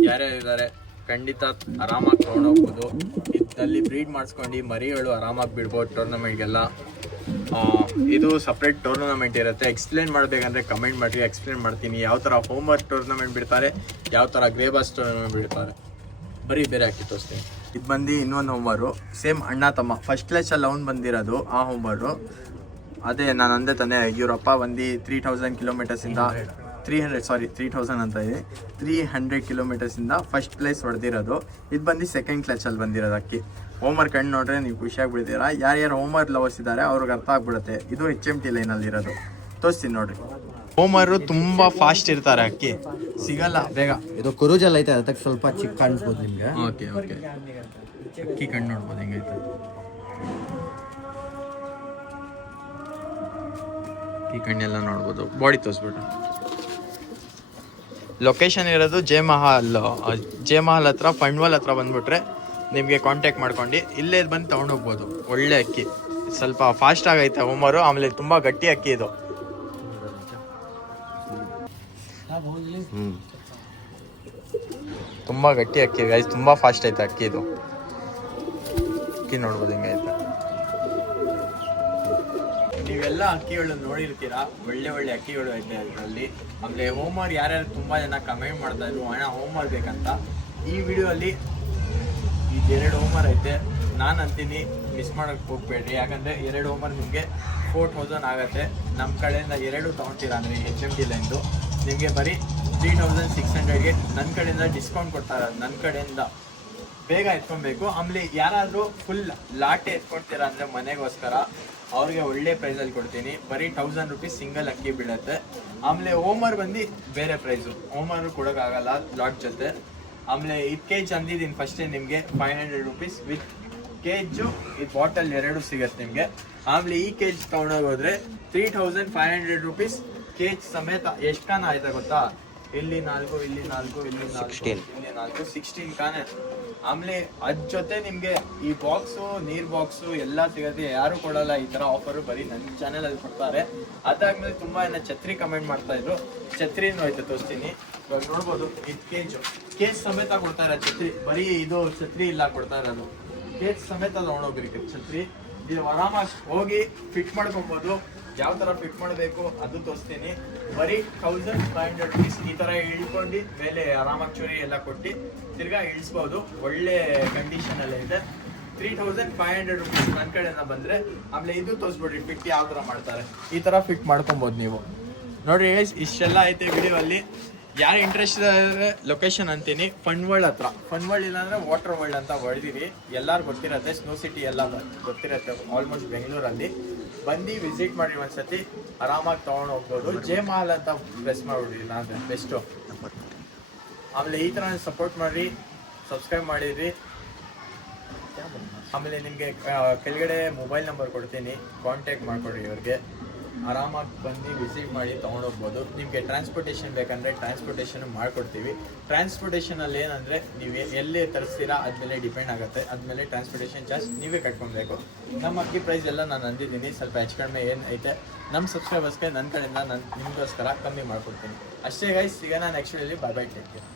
ಯಾರ್ಯಾರು ಇದ್ದಾರೆ ಖಂಡಿತ ಆರಾಮಾಗಿ ತೊಗೊಂಡೋಗ್ಬೋದು. ಇದರಲ್ಲಿ ಬ್ರೀಡ್ ಮಾಡಿಸ್ಕೊಂಡು ಮರಿಗಳು ಆರಾಮಾಗಿ ಬಿಡ್ಬೋದು ಟೂರ್ನಮೆಂಟ್ಗೆಲ್ಲ. ಇದು ಸಪ್ರೇಟ್ ಟೂರ್ನಮೆಂಟ್ ಇರುತ್ತೆ. ಎಕ್ಸ್ಪ್ಲೇನ್ ಮಾಡಬೇಕಂದ್ರೆ ಕಮೆಂಟ್ ಮಾಡಿರಿ, ಎಕ್ಸ್ಪ್ಲೇನ್ ಮಾಡ್ತೀನಿ ಯಾವ ಥರ ಹೋಮ್ವರ್ಕ್ ಟೂರ್ನಮೆಂಟ್ ಬಿಡ್ತಾರೆ, ಯಾವ ಥರ ಗ್ರೇಬಾಸ್ ಟೂರ್ನಮೆಂಟ್ ಬಿಡ್ತಾರೆ. ಬರೀ ಬೇರೆ ಹಾಕಿ ತೋರಿಸ್ತೀನಿ. ಇದು ಬಂದು ಇನ್ನೊಂದು ಹೋಮ್ವರು, ಸೇಮ್ ಅಣ್ಣ ತಮ್ಮ. ಫಸ್ಟ್ ಕ್ಲಾಸಲ್ಲಿ ಅವ್ನು ಬಂದಿರೋದು ಆ ಹೋಮ್ವರು. ಅದೇ ನಾನು ಅಂದೆ ತಾನೆ, ಇವರಪ್ಪ ಬಂದು 3000 ಕಿಲೋಮೀಟರ್ಸಿಂದ 3000 ಅಂತ ಇದೆ, 300 ಕಿಲೋಮೀಟರ್ಸಿಂದ ಫಸ್ಟ್ ಪ್ಲೇಸ್ ಹೊಡೆದಿರೋದು. ಇದು ಬಂದು ಸೆಕೆಂಡ್ ಕ್ಲಾಸಲ್ಲಿ ಬಂದಿರೋದು ಅಕ್ಕಿ. ಹೋಮ್ವರ್ಕ್ ಕಣ್ಣು ನೋಡ್ರೆ ನೀವು ಖುಷಿಯಾಗಿ ಬಿಡ್ತೀರಾ. ಯಾರ್ಯಾರು ಹೋಮ್ವರ್ಕ್ ಲವರ್ಸ್ ಇದ್ದಾರೆ ಅವ್ರಿಗೆ ಅರ್ಥ ಆಗ್ಬಿಡುತ್ತೆ. ಇದು HMT ಲೈನಲ್ಲಿ ಇರೋದು. ತೋರಿಸ್ತೀನಿ ನೋಡ್ರಿ. ಹೋಮರು ತುಂಬ ಫಾಸ್ಟ್ ಇರ್ತಾರೆ, ಅಕ್ಕಿ ಸಿಗಲ್ಲ ಬೇಗ. ಇದು ಕುರುಜಲ್ ಐತೆ, ಅದಕ್ಕೆ ಸ್ವಲ್ಪ ಚಿಕ್ಕ ಕಾಣಿಸ್ಬೋದು ನಿಮಗೆ. ಓಕೆ, ಅಕ್ಕಿ ಕಣ್ಣು ನೋಡ್ಬೋದು ಹೆಂಗೈತೆ. ಅಕ್ಕಿ ಕಣ್ಣೆಲ್ಲ ನೋಡ್ಬೋದು. ಬಾಡಿ ತೋರಿಸ್ಬಿಟ್ಟು. ಲೊಕೇಶನ್ ಇರೋದು ಜೆ ಮಹಲ್ ಹತ್ರ, ಫಂಡ್ವಾಲ್ ಹತ್ರ ಬಂದ್ಬಿಟ್ರೆ ನಿಮಗೆ ಕಾಂಟ್ಯಾಕ್ಟ್ ಮಾಡ್ಕೊಂಡು ಇಲ್ಲೇ ಬಂದು ತೊಗೊಂಡೋಗ್ಬೋದು. ಒಳ್ಳೆ ಅಕ್ಕಿ, ಸ್ವಲ್ಪ ಫಾಸ್ಟ್ ಆಗೈತೆ ಹೋಮರು. ಆಮೇಲೆ ತುಂಬ ಗಟ್ಟಿ ಅಕ್ಕಿ ಇದು. ತುಂಬ ಗಟ್ಟಿ ಅಕ್ಕಿ ಗೈಸ್, ತುಂಬ ಫಾಸ್ಟ್ ಐತೆ ಅಕ್ಕಿ ಇದು. ಅಕ್ಕಿ ನೋಡ್ಬೋದು ಹಿಂಗೈತೆ. ನೀವೆಲ್ಲ ಅಕ್ಕಿಗಳು ನೋಡಿರ್ತೀರಾ, ಒಳ್ಳೆ ಅಕ್ಕಿಗಳು ಐತೆ ಅದರಲ್ಲಿ. ಆಮೇಲೆ ಹೋಮ್ವರ್ಕ್ ಯಾರ್ಯಾರು ತುಂಬ ಜನ ಕಮೆಂಟ್ ಮಾಡ್ತಾ ಇದ್ರು ಅಣ್ಣ ಹೋಮ್ವರ್ಕ್ ಬೇಕಂತ. ಈ ವಿಡಿಯೋಲ್ಲಿ ಇದು 2 ಹೋಮ್ವರ್ಕ್ ಐತೆ. ನಾನು ಅಂತೀನಿ ಮಿಸ್ ಮಾಡೋಕ್ಕೆ ಹೋಗ್ಬೇಡ್ರಿ, ಯಾಕಂದರೆ 2 ಹೋಮ್ವರ್ಕ್ ನಿಮಗೆ 4000 ಆಗುತ್ತೆ. ನಮ್ಮ ಕಡೆಯಿಂದ 2 ತೊಗೊತೀರಾ ಅಂದರೆ HMT ಲೈನ್ದು ನಿಮಗೆ ಬರೀ 3600ಗೆ ನನ್ನ ಕಡೆಯಿಂದ ಡಿಸ್ಕೌಂಟ್ ಕೊಡ್ತಾರೆ. ನನ್ನ ಕಡೆಯಿಂದ ಬೇಗ ಎತ್ಕೊಬೇಕು. ಆಮೇಲೆ ಯಾರಾದರೂ ಫುಲ್ ಲಾಟೆ ಎತ್ಕೊಡ್ತೀರಾ ಅಂದರೆ ಮನೆಗೋಸ್ಕರ ಅವ್ರಿಗೆ ಒಳ್ಳೆ ಪ್ರೈಸಲ್ಲಿ ಕೊಡ್ತೀನಿ. ಬರೀ 1000 rupees ಸಿಂಗಲ್ ಅಕ್ಕಿ ಬೀಳುತ್ತೆ. ಆಮೇಲೆ ಹೋಮರ್ ಬಂದು ಬೇರೆ ಪ್ರೈಸು, ಹೋಮರು ಕೊಡೋಕ್ಕಾಗಲ್ಲ ಲಾಟ್ ಜೊತೆ. ಆಮೇಲೆ ಇದು ಕೇಜ್ ಅಂದಿದ್ದೀನಿ ಫಸ್ಟೇ ನಿಮಗೆ 500 rupees ವಿತ್ ಕೇಜು. ಇದು ಬಾಟಲ್ 2 ಸಿಗುತ್ತೆ ನಿಮಗೆ. ಆಮೇಲೆ ಈ ಕೇಜ್ ತೊಗೊಂಡೋಗೋದ್ರೆ 3500 rupees ಕೇಜ್ ಸಮೇತ. ಎಷ್ಟು ಕಾನ ಆಯ್ತಾ ಗೊತ್ತಾ? ಇಲ್ಲಿ 4, ಇಲ್ಲಿ 4, ಇಲ್ಲಿ 4, ಇಲ್ಲಿ 4, 16 ಕಾನೆ. ಆಮೇಲೆ ಅದ್ ಜೊತೆ ನಿಮ್ಗೆ ಈ ಬಾಕ್ಸು, ನೀರ್ ಬಾಕ್ಸು ಎಲ್ಲ ಸಿಗುತ್ತೆ. ಯಾರು ಕೊಡಲ್ಲ ಈ ತರ ಆಫರ್, ಬರೀ ನನ್ನ ಚಾನೆಲ್ ಅಲ್ಲಿ ಕೊಡ್ತಾರೆ. ಅದಾದ್ಮೇಲೆ ತುಂಬಾ ಜನ ಛತ್ರಿ ಕಮೆಂಟ್ ಮಾಡ್ತಾ ಇದ್ರು. ಛತ್ರಿನೂ ಆಯ್ತು, ತೋರಿಸ್ತೀನಿ. ಇವಾಗ ನೋಡ್ಬೋದು, ಇದು ಕೇಜ್ ಸಮೇತ ಕೊಡ್ತಾರೆ ಛತ್ರಿ. ಬರೀ ಇದು ಛತ್ರಿ ಇಲ್ಲ ಕೊಡ್ತಾ ಇರೋದು, ಕೇಜ್ ಸಮೇತ ತಗೊಂಡೋಗ್ರಿ ಛತ್ರಿ. ಇದು ಆರಾಮಾಗಿ ಹೋಗಿ ಫಿಟ್ ಮಾಡ್ಕೊಬೋದು. ಯಾವ ತರ ಫಿಟ್ ಮಾಡಬೇಕು ಅದು ತೋರಿಸ್ತೀನಿ. ಬರೀ 1500 rupees ಈ ಥರ ಇಳ್ಕೊಂಡು ಮೇಲೆ ಆರಾಮಾಗಿ ಚೂರಿ ಎಲ್ಲ ಕೊಟ್ಟು ತಿರ್ಗಾ ಇಳಿಸ್ಬೋದು. ಒಳ್ಳೆ ಕಂಡೀಷನಲ್ಲೇ ಇದೆ. 3500 rupees ನನ್ನ ಕಡೆಯಿಂದ ಬಂದರೆ. ಆಮೇಲೆ ಇದು ತೋರಿಸ್ಬಿಡ್ರಿ ಫಿಟ್ ಯಾವ ಥರ ಮಾಡ್ತಾರೆ. ಈ ಥರ ಫಿಟ್ ಮಾಡ್ಕೊಬೋದು ನೀವು. ನೋಡಿರಿ ಗೈಸ್, ಇಷ್ಟೆಲ್ಲ ಐತೆ ವಿಡಿಯೋ ಅಲ್ಲಿ. ಯಾರು ಇಂಟ್ರೆಸ್ಟ್ ಇದ್ದಾರೆ ಲೊಕೇಶನ್ ಅಂತೀನಿ, ಫನ್ ವರ್ಲ್ಡ್ ಹತ್ರ. ಫನ್ ವರ್ಲ್ಡ್ ಇಲ್ಲಾಂದರೆ ವಾಟರ್ ವರ್ಲ್ಡ್ ಅಂತ ಹೊಡೆದಿರಿ, ಎಲ್ಲರೂ ಗೊತ್ತಿರುತ್ತೆ. ಸ್ನೋ ಸಿಟಿ ಎಲ್ಲ ಗೊತ್ತಿರುತ್ತೆ ಆಲ್ಮೋಸ್ಟ್ ಬೆಂಗಳೂರಲ್ಲಿ. ಬಂದು ವಿಸಿಟ್ ಮಾಡಿ ಒಂದ್ಸತಿ, ಆರಾಮಾಗಿ ತೊಗೊಂಡು ಹೋಗ್ಬೋದು. ಜೆ ಮಾಲ್ ಅಂತ ಪ್ರೆಸ್ ಮಾಡಿಬಿಡ್ರಿ, ನಾನು ಬೆಸ್ಟು. ಆಮೇಲೆ ಈ ಥರ ಸಪೋರ್ಟ್ ಮಾಡಿರಿ, ಸಬ್ಸ್ಕ್ರೈಬ್ ಮಾಡಿರಿ. ಆಮೇಲೆ ನಿಮಗೆ ಕೆಳಗಡೆ ಮೊಬೈಲ್ ನಂಬರ್ ಕೊಡ್ತೀನಿ, ಕಾಂಟ್ಯಾಕ್ಟ್ ಮಾಡಿಕೊಡ್ರಿ ಇವ್ರಿಗೆ. ಆರಾಮಾಗಿ ಬಂದು ವಿಸಿಟ್ ಮಾಡಿ ತೊಗೊಂಡೋಗ್ಬೋದು. ನಿಮಗೆ ಟ್ರಾನ್ಸ್ಪೋರ್ಟೇಷನ್ ಬೇಕಂದರೆ ಟ್ರಾನ್ಸ್ಪೋರ್ಟೇಷನ್ ಮಾಡಿಕೊಡ್ತೀವಿ. ಟ್ರಾನ್ಸ್ಪೋರ್ಟೇಷನಲ್ಲಿ ಏನಂದರೆ ನೀವು ಎಲ್ಲಿ ತರಿಸ್ತೀರಾ ಅದ್ಮೇಲೆ ಡಿಪೆಂಡ್ ಆಗುತ್ತೆ. ಅದ್ಮೇಲೆ ಟ್ರಾನ್ಸ್ಪೋರ್ಟೇಷನ್ ಚಾರ್ಜ್ ನೀವೇ ಕಟ್ಕೊಬೇಕು. ನಮ್ಮ ಅಕ್ಕಿ ಪ್ರೈಸ್ ಎಲ್ಲ ನಾನು ಅಂದಿದ್ದೀನಿ, ಸ್ವಲ್ಪ ಹೆಚ್ಚು ಕಡಿಮೆ ಏನು ಐತೆ ನಮ್ಮ ಸಬ್ಸ್ಕ್ರೈಬರ್ಸ್ಗೆ ನನ್ನ ಕಡೆಯಿಂದ ನಾನು ನಿಮಗೋಸ್ಕರ ಕಮ್ಮಿ ಮಾಡಿಕೊಡ್ತೀನಿ. ಅಷ್ಟೇ ಗೈಸ್, ಸಿಗೋಣ ನೆಕ್ಸ್ಟ್ ವಿಡಿಯೋಲಿ. ಬಾಯ್ ಬಾಯ್, ಟೇಕ್ ಕೇರ್.